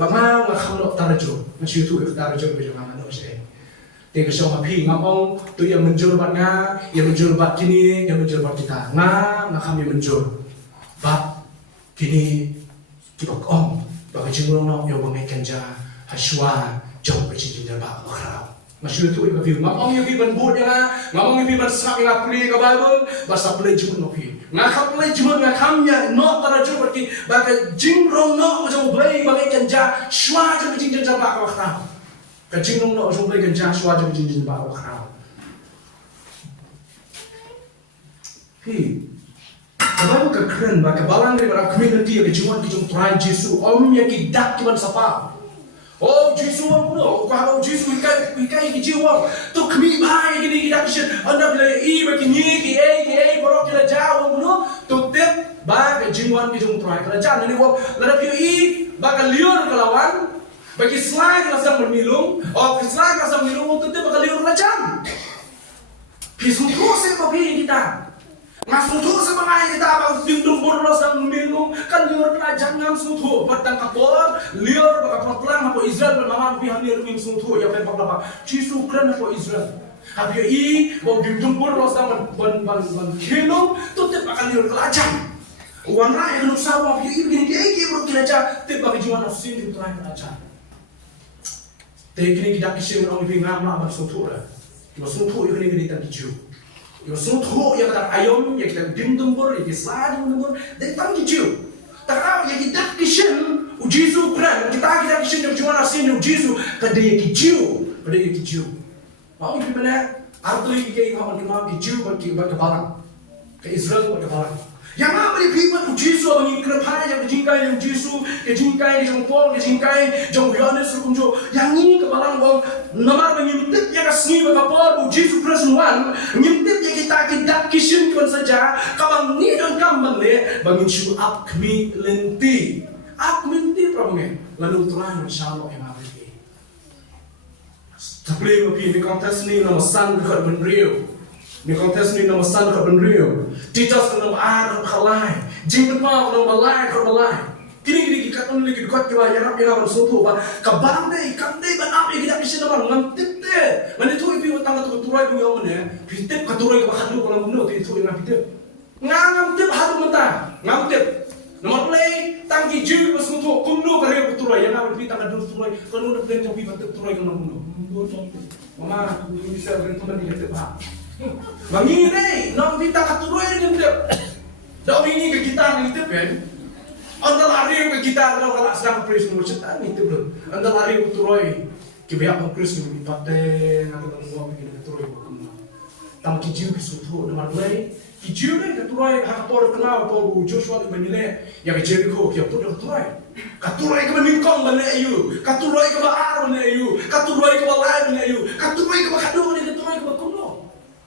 ba ma kham lo tarajo masih tu tarajo be jong no se te ke so phi ngam ong tu yang menjur bat nga yang menjur bat kini yang menjur bat kita nga kami menjur ba kini kita ong ba jing romo yo ba ngai ja haswa jong ka jing jar ba khau masih tu iba view ngam ong yo bi ban bud nga ngam ong yo bi ban sak nga play ka bible ba sa play jung no phi nga kham play jung nga kham nya no tarajo berarti ba ka jing romo no jong play ba ngai ja shwa jong jing jar ba khau ka jing romo no jong play kan ja shwa jong jing jar ba khau Kalau ka keren ba ka balang dari bara community ke juan ki jong try Jesu om ya ki dak ki ban sapa oh Jesu om no kalau Jesu ikai ki jiwa to kmi bhai ki dak shin anda bila i ba ki ni ki e boro ki la ja om no to tep ba ka juan ki jong try kala ja ni wo la pi i ba ka lior kalawan ba ki slide la sam milung oh ki slide la sam milung to tep ba ka lior la jam pi su ko se ko pi kita Masutu semangat kita apa sindung boros dan minum kan liur kerajaan ngam sutu batang kapor liur bakal pelang apa Israel bermama pihak liur ngam sutu yang memang apa Jesu keren apa Israel habis i mau sindung boros dan ban kilo tuh tep bakal liur kerajaan warna yang nusawa habis i begini dia baru kerajaan tep bagi jiwa nafsin di tengah kerajaan teknik kita kisah orang lebih ngam lah sutu lah sutu yang ini kita dijual Yo sutu ya kata ayom ya kita bindunggur ya kita bindunggur dan tang kicil. Tak ya kita kishin u Jesu kran kita kishin yang cuma nasin u Jesu kada ya kicil Mau di mana artli ke kawan kita kicil bagi barang ke Israel bagi barang. Yang apa di people u Jesu bagi kerana yang jingkai yang Jesu ke jingkai yang Paul ke jingkai yang Yohanes kunjo yang ini ke barang bang nomor menyimtip yang kasih bagi Paul u Jesu Kristus menyimtip kita kishin kan saja kabang ni dan kambang le bangin shu up kmi lenti prabunge lalu tulan insyaallah yang ada ni tapi lebih di kontes ni nama san dekat benrio ni kontes ni nama san dekat benrio titas nama ar khalai jingkat ma nama balai kini kita kan lagi dekat kita yang apa bersuatu ba kabang dei kam dei ban apa kita kishin nama ngantip deh mana tu ibu tangga tu turai tu yang mana pitep katurai ke bakadu kalau mana tu itu yang pitep ngam tip hadu mentah ngam tip nomor play tangki jil bersuatu kuno kerja turai yang apa pitang kadu turai kalau udah plan cobi batep turai kalau kuno mama ini bisa beritahu dia tip ha bangi deh nom pitang katurai dia tip dah ini ke kita ni tip kan anda lari ke kita kalau sedang praise nomor setan itu belum anda lari ke turai kibaya pangkris ni pate na ko mo begini keturai ko tam kijiu kisutu na marlay kijiu ni keturai hakapor kenal por Joshua ni benile ya Jericho ya to keturai keturai ke meningkong bane ayu keturai ke baar bane ayu keturai ke balai bane ayu keturai ke bakadu ni keturai ke bakuno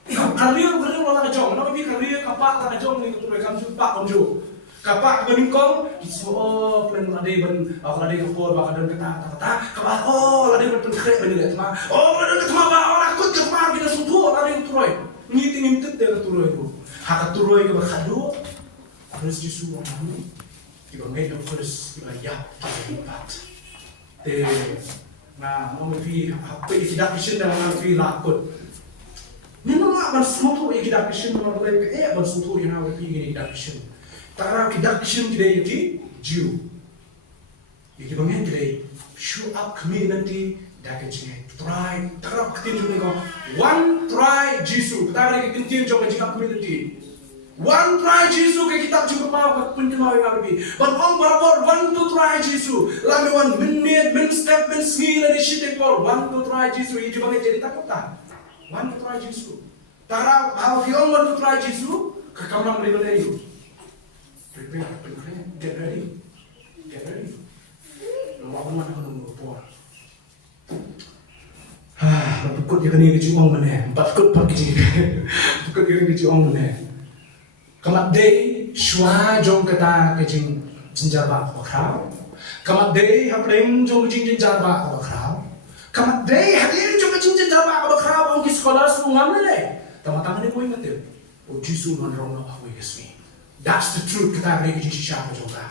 kalian wala ka jong na bi kalian kapak ka jong ni keturai kam su pak konjo kapak beningkong iso plan lade ben lade ke por baka dan kata kapak oh lade ben krek ben dia tma oh lade tma ba ora kut ke mar kita sutu lade turoi ngiting intet de turoi ko haka turoi ke bakadu harus disuruh kami kita ngai do terus ya pat te na mau vi hape tidak kishin dengan vi lakut Memang apa semua yang kita kishin orang lain apa semua yang awak pilih kita kishin. Tara kita kishin kita itu Jew. Jadi bagaimana kita show up community dah kecil. Try. Tara kita juga one try Jesus. Tara kita continue juga jika community. One try Jesus kita juga mau penjelasan yang lebih. But on berapa one to try Jesus. Lalu one minute, step, skill dan shit ekor. One to try Jesus. Ini juga jadi takut tak? One to try Jesus. Tara how you want to try Jesus? Kamu boleh belajar itu. Prepare, get ready. Lawan mana kamu berbuat? Berikut dia kena kerja orang mana? Berikut pergi berikut dia kerja orang mana? Kamat day shua jong kata kerja jenjaba bakrau. Kamat day hapeng jong kerja jenjaba bakrau. Kamat day hadir jong kerja jenjaba bakrau. Orang sekolah semua mana? Tamat-tamat ni kau ingat tu? Oh Yesus menolong aku kesini. That's the truth kita kerja kerja siapa juga.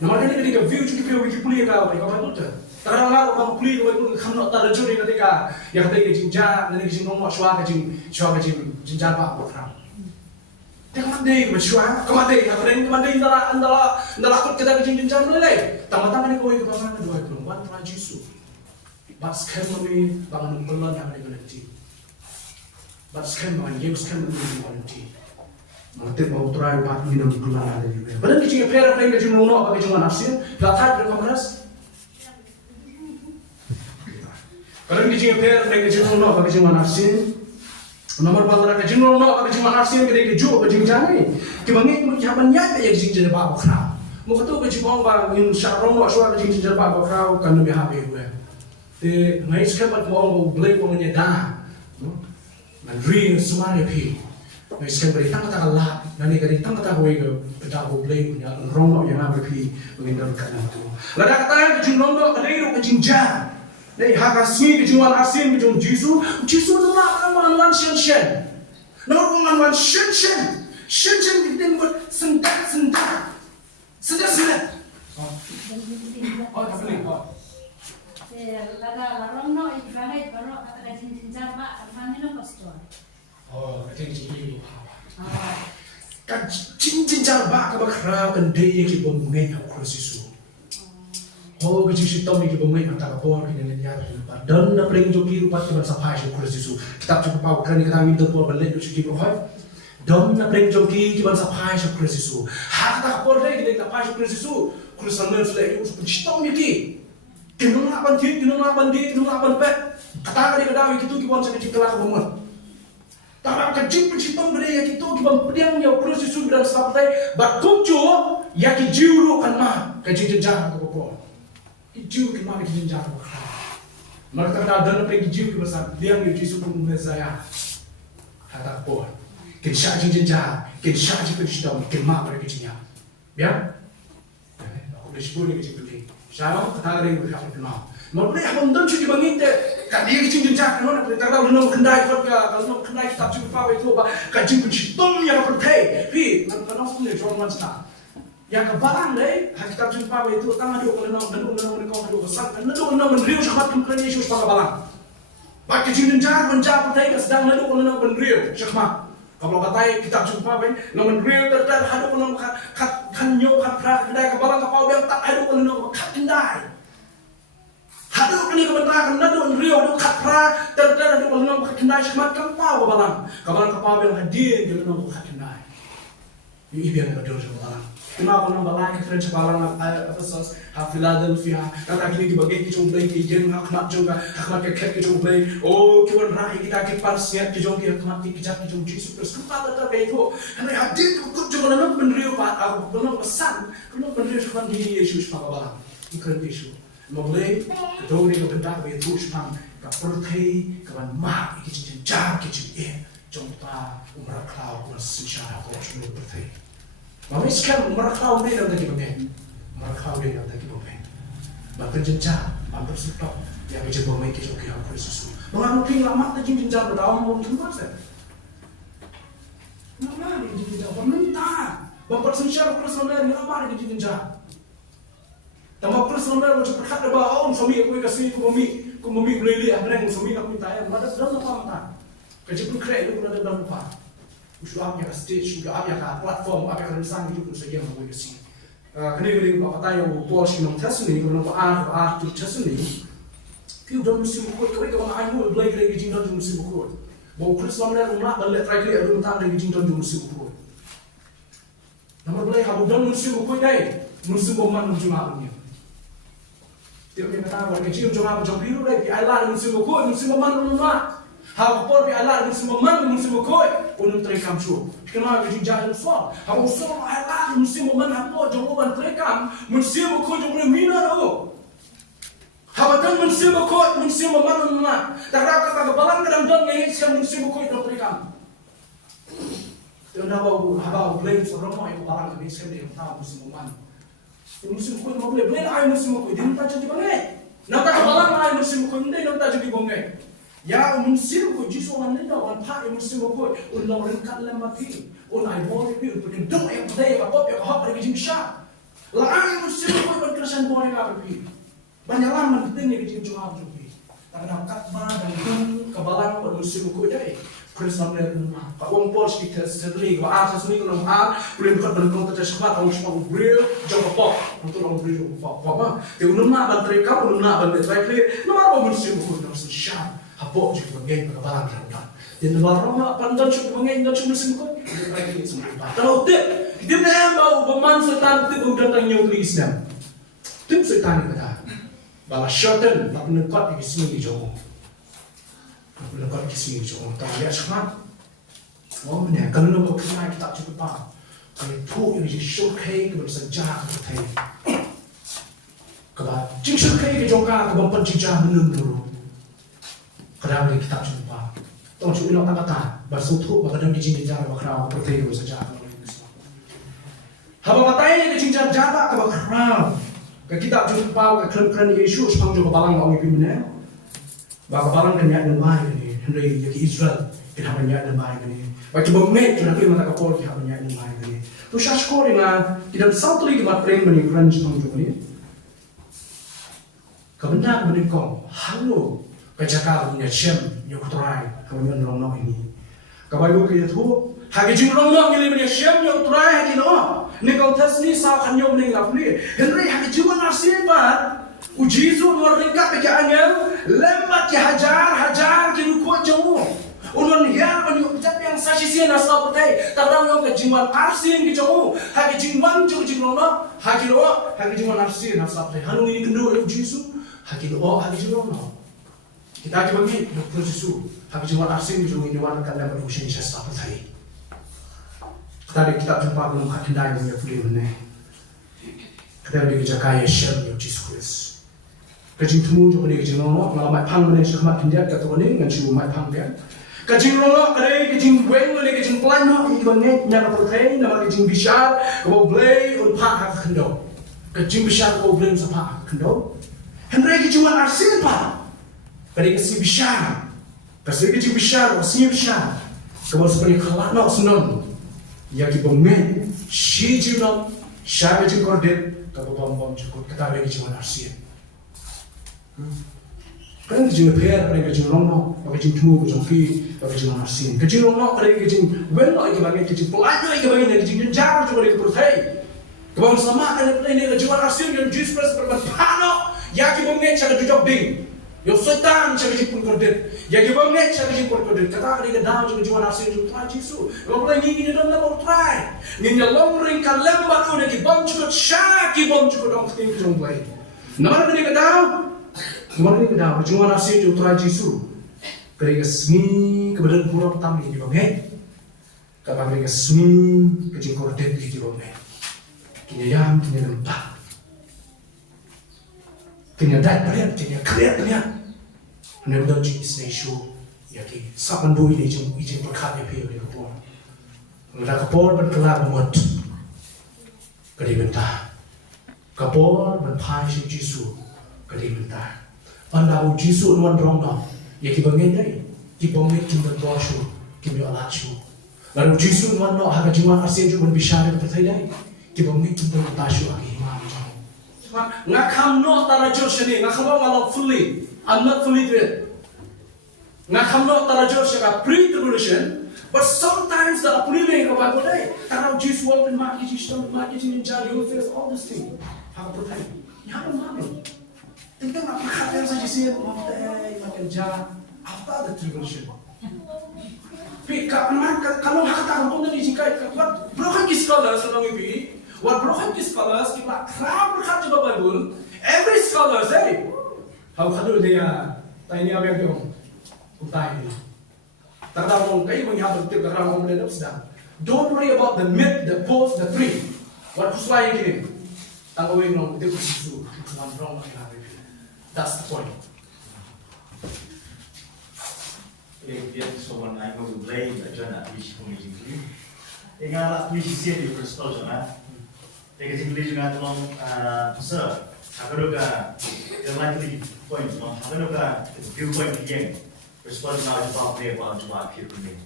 Nama dia ketika view juga view pulih kau, kau betul tak? Terang-terang kamu pulih kau betul, kamu nak tahu juri ketika yang ketika jinja, nanti jinja nomor suara jinja apa program. Dia kemana bersuara, kemana antara kita jinja mulai. Tamat-tamat ni kau itu bagaimana dua itu, one try Jesus. But sekarang kami bangun pelan yang ada nanti. But sekarang kami yang sekarang kami nanti. Nanti mau try part ini dalam bulan ada juga. Benar kita pera pera kita cuma nak kita cuma nafsu. Latar berapa beras? Benar kita pera pera kita cuma nak kita cuma nafsu. Nomor berapa kita cuma nak kita cuma nafsu kita jual kita cuma ni. Kita bangkit kita hanya nyat kita jadi bawa kerau. Muka tu kita cuma bang in syarong buat suara kita jadi bawa kerau kan lebih habis gue. Di mai sekarang mau beli uangnya dah. Mandiri semua ni pi. Sekarang beri tangga tak Allah, nanti beri tangga tak gue kita boleh punya rongok yang apa pi mengingatkan itu. Lalu kata yang kecil rongok ada yang kecil jam. Dari hak asmi kejualan asin kejung Yesus itu nak manuan shen. Nak manuan shen. Kita buat sentak. Oh tak boleh. Kada rongok ibarat baru kata kecil jamba, mana nak pastor? Oh, kita jadi kan cincin jarba ka bakra kan dei ki bom ngai ha Yesus. Oh, ke Yesus tahu ni ki bom ngai ta ka por ki ne ya pa dan na preng jo ki rupat ki sa phai Yesus. Kita cukup pau kan kita minta por balik tu ki rohai. Dan na preng jo ki sa phai Yesus. Ha ta por dei ki ta phai Yesus. Yesus na le ki tahu ni ki. Kinung apan ti, kinung apan pet. Kata ka dawi ki tu ki bon sa ki kelak bomot. Tarang kecil penciptaan beri yang itu kita pedang yang proses sudah sampai berkunjung yang kijiru kan mah kejenjang atau apa kijiru kan mah kejenjang atau apa mereka dah ada pergi kijiru besar dia yang kijiru pun saya kata apa kisah jenjang kisah penciptaan kemah mereka kijinya ya aku bersebut ni kijiru ni saya kata ada yang berkata kenal Maksudnya yang mendan cuci bangin deh, kan dia kecil jenjang, kan orang kita tahu orang kendai kerja, kalau kendai kita cuci pakai itu apa, kaji kunci tom yang berteh, pi, kan sebenarnya jual macam yang kebarang deh, kita cuci pakai itu tangan dua kalau orang kau dua besar, orang menriu syakmat kumpulan Yesus pakai balang, pakai kecil jenjang menjawab berteh, sedang orang menriu syakmat, kalau katai kita cuci pakai, orang menriu terder, ada orang kan nyok kan prak kendai kebalang kapau yang tak ada orang kat kendai. Haduk ni kebenaran nado rio do kapra terder do kolom kendai semat kapau balang kapau yang hadir di kolom kendai ini biar ada dosa balang kenapa nama balang referensi balang Efesus Philadelphia kata gini dibagi kicung play kijen hakmat juga hakmat kek kicung play oh kiwan rai kita parsiat kijong hakmat kijak kijong Yesus Kristus kepada terbaik itu karena hadir kut juga nama benrio pat aku kolom pesan kolom benrio sepan di Yesus balang ikut Yesus Mulai kedua ni kebentak begitu sepang kapertai kawan mak ikut jenjang ikut jompa umrah klau secara kau cuma bertai. Mami sekarang umrah klau ni dah lagi bagaimana? Umrah klau ni dah lagi bagaimana? Bahkan jenjang hampir stop yang ikut bagaimana ikut okey aku Yesus. Mengambil lama tu jenjang berdaun pun tu macam. Nama ni jenjang peminta. Bapa secara personal ni nama ni jenjang. Tambah personal macam perkat lebar om suami aku kasih aku mami kung mamigulili ang rin sumi ako tayo mada dalam apa mata kerja pun keren itu ada dalam apa usul apa ka stage udah apa ka platform apa ka rencana itu pun saja mau besi kini apa tayo pos kinong test ni kung apa tu test ni piu dalam musim ko kau kalau ayu blake lagi jingdon dalam musim ko mau Kristus mana rumah balik try kali ada tang lagi jingdon dalam musim ko nomor blake habu dalam musim ko dai musim boman musim apa ni Tiap kata orang kecil cuma macam biru deh. Di Allah musim berkoi, musim berman rumah. Hal kopor di Allah musim berman, musim berkoi. Unum terekam cu. Kenapa kecil jangan soal. Hal usul Allah musim berman apa jawaban terekam. Musim berkoi jawaban mina tu. Hal betul musim berkoi, musim berman rumah. Tak ada kata kebalan kadang dong ni siapa musim berkoi jawaban terekam. Tiada apa blame seorang orang yang kebalan ni siapa dia tahu musim berman. Musim ko mo boleh ay musim ko din ta jadi bangai nata kabalang ay musim ko hindi nata jadi bangai ya musim ko jiso man nila wan pa musim ko ulang rin kalam mati ay body pi porque dong ay day ka pop ya hop ay jing sha la ay musim ko ban krasan body ka pi banyalan man tin ni jing jua pi ta na kat ba dan kabalang musim ko dai Kristus menerima. Pak Wong Pors kita sering bahasa seni kalau boleh bukan bentuk tercepat orang semua beriu jauh pop untuk orang beriu pop apa? Dia ulama bantai kau ulama bantai baik nomor apa musim kau nomor syam habok juga bagai kebalan kerana. Dia nomor apa pandan juga bagai nomor musim kau dia baik semua. Kalau dia nak berman setan dia datang nyok Islam. Tim setan kata balas syaitan tak menekut di sini jauh. Lepas kisah itu orang tak lihat sekarang. Oh ni, kalau nak kenal kita cukup faham. Kalau tu yang jadi syukai kepada sejak kita. Kalau jika syukai kejokan kepada penjajah menung dulu. Kalau kita cukup faham. Tolong cukup nak kata basuh tu bagadang dijin dijara bakrau pertei kepada sejak. Haba matai dijin jara kepada bakrau. Kita cukup faham keren Yesus pang juga balang orang itu mana. Bapa parang kanya damai ni, Henry yaki Israel kita kanya damai ni. Bagi bangmet kita pilih mata kapol kita kanya damai ni. Tu syashkor ina kita satu lagi mat prem bani crunch pangjo ni. Kebenar bani kong halu kejaka punya cem yokutrai kebenar rong ini. Kabayu kita tu hagi jing rong ini punya cem yokutrai hagi no. Ni kau tes ni sah kanyo ni ngafni. Henry hagi jiwa nasib bar. Ujizu luar lengkap bagi angel lembat ya hajar kiruko jauh ulun hiar banyu jat yang sasisi nasa petai tarang yang kejiman arsin ki jauh hagi jiman jauh jingrona hagi jiman arsin nasa petai hanu ini kendo ujizu hagi jingrona kita hagi bagi dokter Yesus hagi jiman arsin jauh ini wan kandang berusin nasa petai kita jumpa belum hakindai punya pulih mana kita bagi jakaya syar Yesus Kristus kajing temu jo ni kajing rono ngala mai phang mane shakmat kindia ka to ni ngan chu mai phang dia kajing rono kare kajing weng le kajing plan no i bange nya ka prothei na kajing bishar ko blay un pha ha khndo kajing bishar ko blay sa pha khndo henry kajing wan arsil pa kare kasi bishar kasi kajing bishar o si bishar ko seperti khala no sunon ya ki bange shi jinom sha kajing kordet ka bom cukup kata kajing wan arsil kan kejing peer, kan kejing rono, kejing temu, kejing fi, kejing nasin. Kejing rono, kan kejing well, kan bagian kejing pelajar, kan bagian kejing jar, juga kan percaya. Kebang sama kan ini kejing nasin yang Jesus berpano, ya kita mengenai cara tujuh bing, yo setan cara kejing pun kordet, ya kita mengenai cara kejing pun kordet. Kata kan kita dah kejing nasin juga try Jesus. Kalau lagi ini dalam nama try, ini long ring kalam baru ni kibam juga syak, kibam juga dong kejing kejing baik. Nama ni kita tahu. Kemarin kita berjumpa nasi itu terakhir Yesus. Kerja seni kebenaran pura pertama di bawah. Kata kerja seni kecil kordet di bawah. Kinyam lempah. Kinyadat berian, kinyakret berian. Anda betul jenis Yesus. Yaki saman bui ni ijin berkat yang pilih kapor. Mereka kapor berkelab mud. Kerja bentah. Kapor berpai Yesus. Kerja bentah. Anda ujisu nuan rongga, ya kibangen dari, kibangen kimber boshu, kimber alachu. Lalu ujisu nuan no, haga jiman asin juga berbisara berterima, kibangen kimber batashu agi imam jauh. Ngakam no tarajur shani, ngakam ngalo fully. I'm not fully to it. Ngakam no tarajur shaka pre-tribulation, but sometimes the appealing of Bible day. Karena Jesus work in marketing in charge, you face all this thing. How to pray? You have a money. Tinggal nak makan saja sih, makan jalan. After the tribulation. Kalau kata orang ini jika what broken scholars along with what broken scholars kita kerap berkat juga Bible. Every scholars, how kado dia tanya apa yang dia utai ini. Terdapat kayak punya betul kerana orang benda sedang. Don't worry about the myth, the post, the tree. What kuslai ini? Tanggapi nong itu kusisu, one wrong lagi. That's the point. Dia someone I go to blame the Jonah which community. Ingat which city you first told Jonah. Dia ketinggalan juga tolong sir. Aku juga the likely point tolong. Aku juga viewpoint yang respond now to our play about what people mean.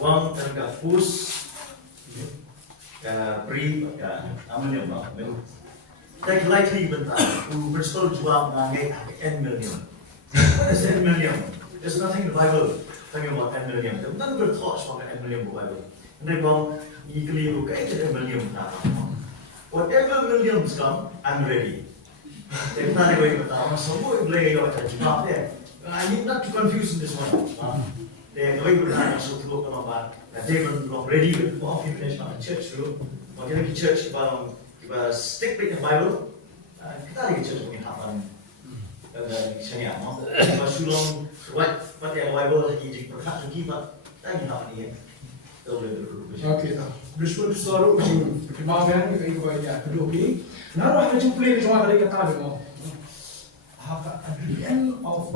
One terga push pre amannya apa? Like likely bentar. Who respond jawab nangai n million. What is n million? There's nothing in the Bible talking about 10 million. There's none of the thoughts about 10 million in the Bible. And they go, equally, okay, 10 million. Whatever millions come, I'm ready. They're not going to tell us, so we're playing out there. I need not to confuse in this one. They're going to tell us to look about that they were not ready with more information on the church room. Or getting the church about stick with the Bible. Kita lagi church mungkin happen. Saya mau, masulong what yang Bible hiji perkat lagi mak, tak gina ni. Okay, bersyukur selalu macam kemahiran kita itu ya kedua ini. Naruh apa macam play cuma dari kata demo. At the end of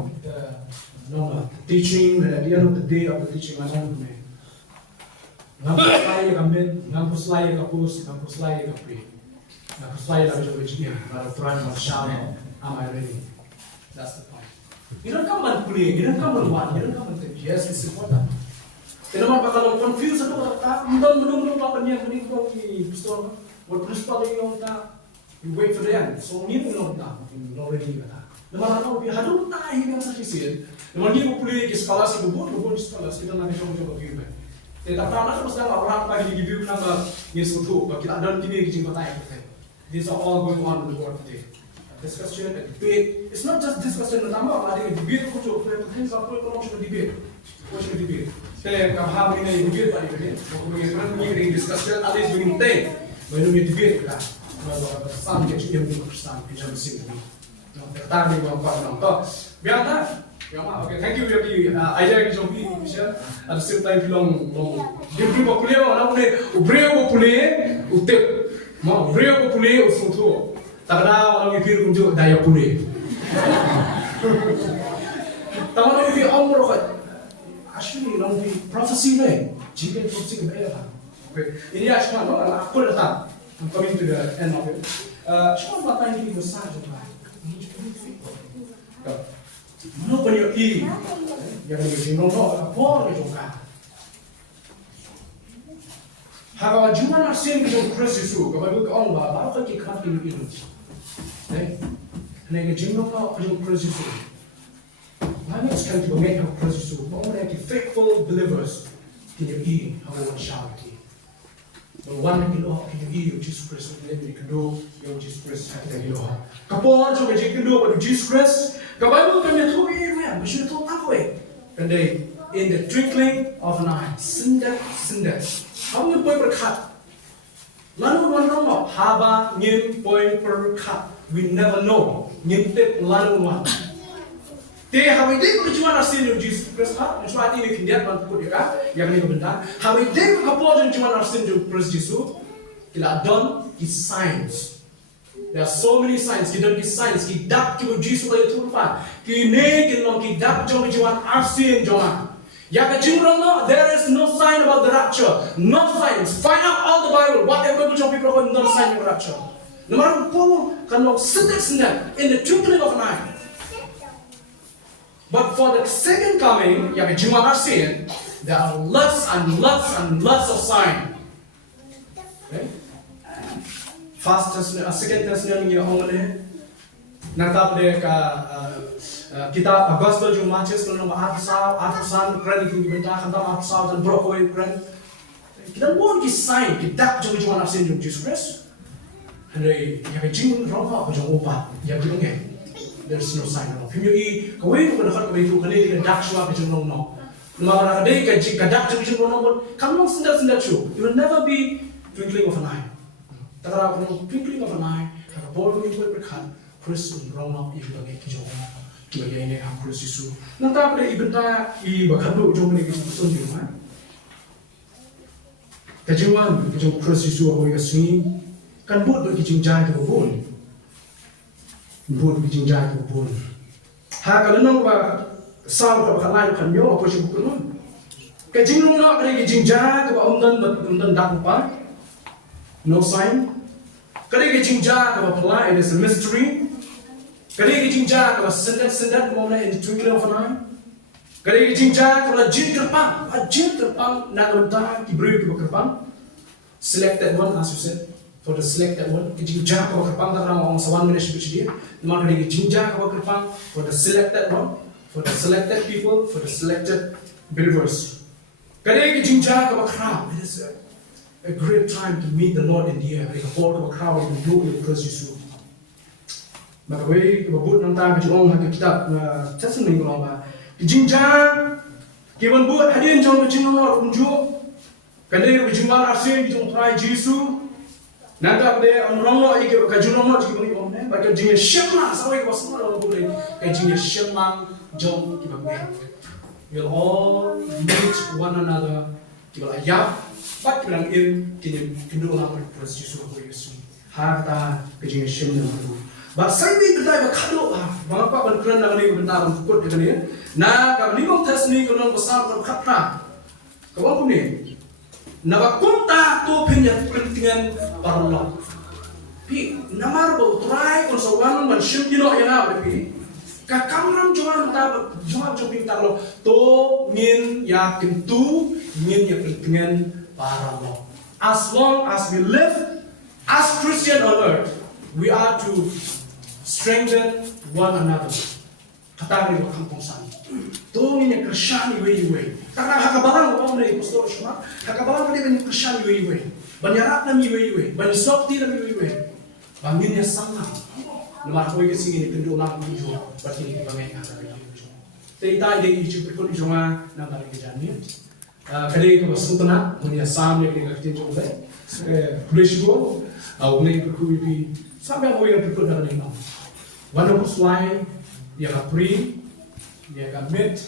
the teaching, at the end of the day of the teaching, macam tu ni. Ngampus lagi kami, ngampus lagi kapus, ngampus lagi kapi, ngampus lagi macam begini. Naruh Tuhan masyaallah, am I ready? That's the point. You don't come and play, you don't come and one, you don't come and think, yes, it's important. Kenapa kalau confused atau kata, belum apa ni yang ini kau ni pistol, buat principal yang tak, you wait for the end. So ni belum tak, already kata. Namun kalau dia hadu tak ini yang saya sih, namun dia boleh di sekolah sih, buat di sekolah kita nanti coba review. Tetapi kalau kita sedang orang lagi di review nama ni sesuatu, kita ada gini kita tanya kita. These are all going on in the world today. Discussion, a debate. It's not just discussion. Nama ada debate kucu. Things are promotion debate. Promotion debate. Saya kaham ini debate pada ini. Kemudian ini discussion. Ada yang penting. Baru ini debate kan. Kalau sampai yang berkesan kita mesti ini. Tadi bapak nonton. Biarlah. Okay, thank you. Aja kita jumpa Michelle. At the same time belum debate populer. Orang boleh ubreu populer. Utip. Mau ubreu populer usutu. Karena orang mikir kunjung daya pulih. Tahu orang mikir umur kan? Actually orang mikir profesi ni, jika profesi kebenaran. Okay, ini cuma aku datang. I'm coming to the end of it. Cuma mata ini besar juga. Mana punya i? Yang ini nono apa juga? Haba cuma nasin kita Kristus tu, kalau kita orang baru kita kan kita itu. Nega jinglo ka pajong Kristus. Why not can to make our Kristus? More like faithful believers in your ear, how one charity. The one in law in your ear, Jesus Christ, and then you can do your Jesus Christ at the law. Kapon so you can do what Jesus Christ. Kabayo kan ya tu man, we should talk that way. And they in the twinkling of an eye, sindat. How will boy berkat? Lalu mana haba ngin boy berkat. We never know. Nyintip lalu wan. Dia hawi dia cuma nasin yang Jesus Christ ha. Cuma ini kindiat mantu dia kan. Yang ini benar. Hawi dia kapal cuma nasin yang Christ Jesus. Kita done his signs. There are so many signs. Kita done his signs. Kita cuma Jesus lagi turun. Kini kita cuma arsin jangan. Yang kecil no, there is no sign about the rapture. No signs. Find out all the Bible. Whatever people call no sign of rapture. Namun pun kalau sendak in the twinkling of an eye. But for the second coming, yang Jumat Asin, there are lots and lots of signs. Okay? First Thessalonians, Second Thessalonians yang oleh natap de ka kitab Gospel jung Matius kalau nama artisan keren itu dibentang kantam artisan dan brokoi keren kita mohon kisah kita jung asin jung Jesus Christ hari yang jing rompah jung opat yang bilang there's no sign of him i kawai ko dekat kawai itu kali dia dak suap jung no nama ada ka dak jung no kamu sendat show you will never be twinkling of an eye takara ko twinkling of an eye takara bol ko itu berkat Kristus Roma ibagai kijong ibagai ini ham Kristus Yesus. Nanti pada ibenta ibagai do jom ni Kristus Yesus. Kajiwan kijong Kristus Yesus apa yang sini kan buat bagi kijong jahat ke bun. Buat kijong jahat ke bun. Ha kalau nang ba saw ka kalai kan yo apa sih bukan? Kijong nang ada kijong jahat ke ba umdan dak pa. No sign. Kada kijong jahat ke ba pelai it is a mystery. Kada jinja kalau sendat mau na in twinkling of an eye. Kada jinja kalau jin terpang nak mentah diberi ke kerpang. Selected one as you said for the selected one. Jinja kalau kerpang tak ramai orang sawan menes bersedia. Maka kada jinja kalau kerpang for the selected one, for the selected people, for the selected believers. Kada jinja kalau crowd. It is a great time to meet the Lord in the air. Like a whole crowd in the Christ Jesus. Maka wei kebut nantang kejuang hak kitab Testimony kalau apa jinjang kiban buat hadirin jom kejingan orang unjuk kadai kejingan arsy kejung try Yesus nanti pada orang lagi kejungan lagi kebuni omne baca jingan shemang sampai ke pasal orang boleh kejingan shemang jom kiban we'll all meet one another kibal ayat bat kiban kini kedua orang Yesus Yesus harta kejingan shemang Bahasa ini berdaya berkado mengapa berkeran dengan ini benar untuk ikut dengan ini. Nah, kalau ni orang tes ni kalau besar kalau kata, kalau ni, nak kunta tu pentingan para Allah. Pi, namar bau try kalau seorang manusia dino yang apa pi? Kakamram jual joping kalau to min yakin tu min yang pentingan para Allah. As long as we live as Christian on earth, we are to strengthen one another. Kata ni kampung sana. Tu ni yang Kristen iwe. Karena hakabalan orang ni pastor semua. Hakabalan ni yang Kristen iwe. Banyarat na iwe. Banyasokti na iwe. Banginnya sama. Nama aku ini sini kendu nak tuju. Berarti ni bangai kata itu. Tapi dia itu berikut cuma nama lagi jani. Kadai itu masukna. Punya sambil dia kerja juga. Polisi gua. Aku ni berikut ini. Sampai aku yang berikut dengan ini. Wano kuslay, ya ka pre, ya ka mid,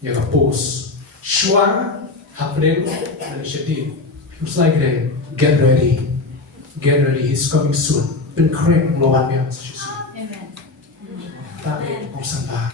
ya ka post. Shua, hapren, dan syedin. Kuslay gede, get ready. Get ready, he's coming soon. Been correct, melawan dia. Amen. Tapi, kung saan ba?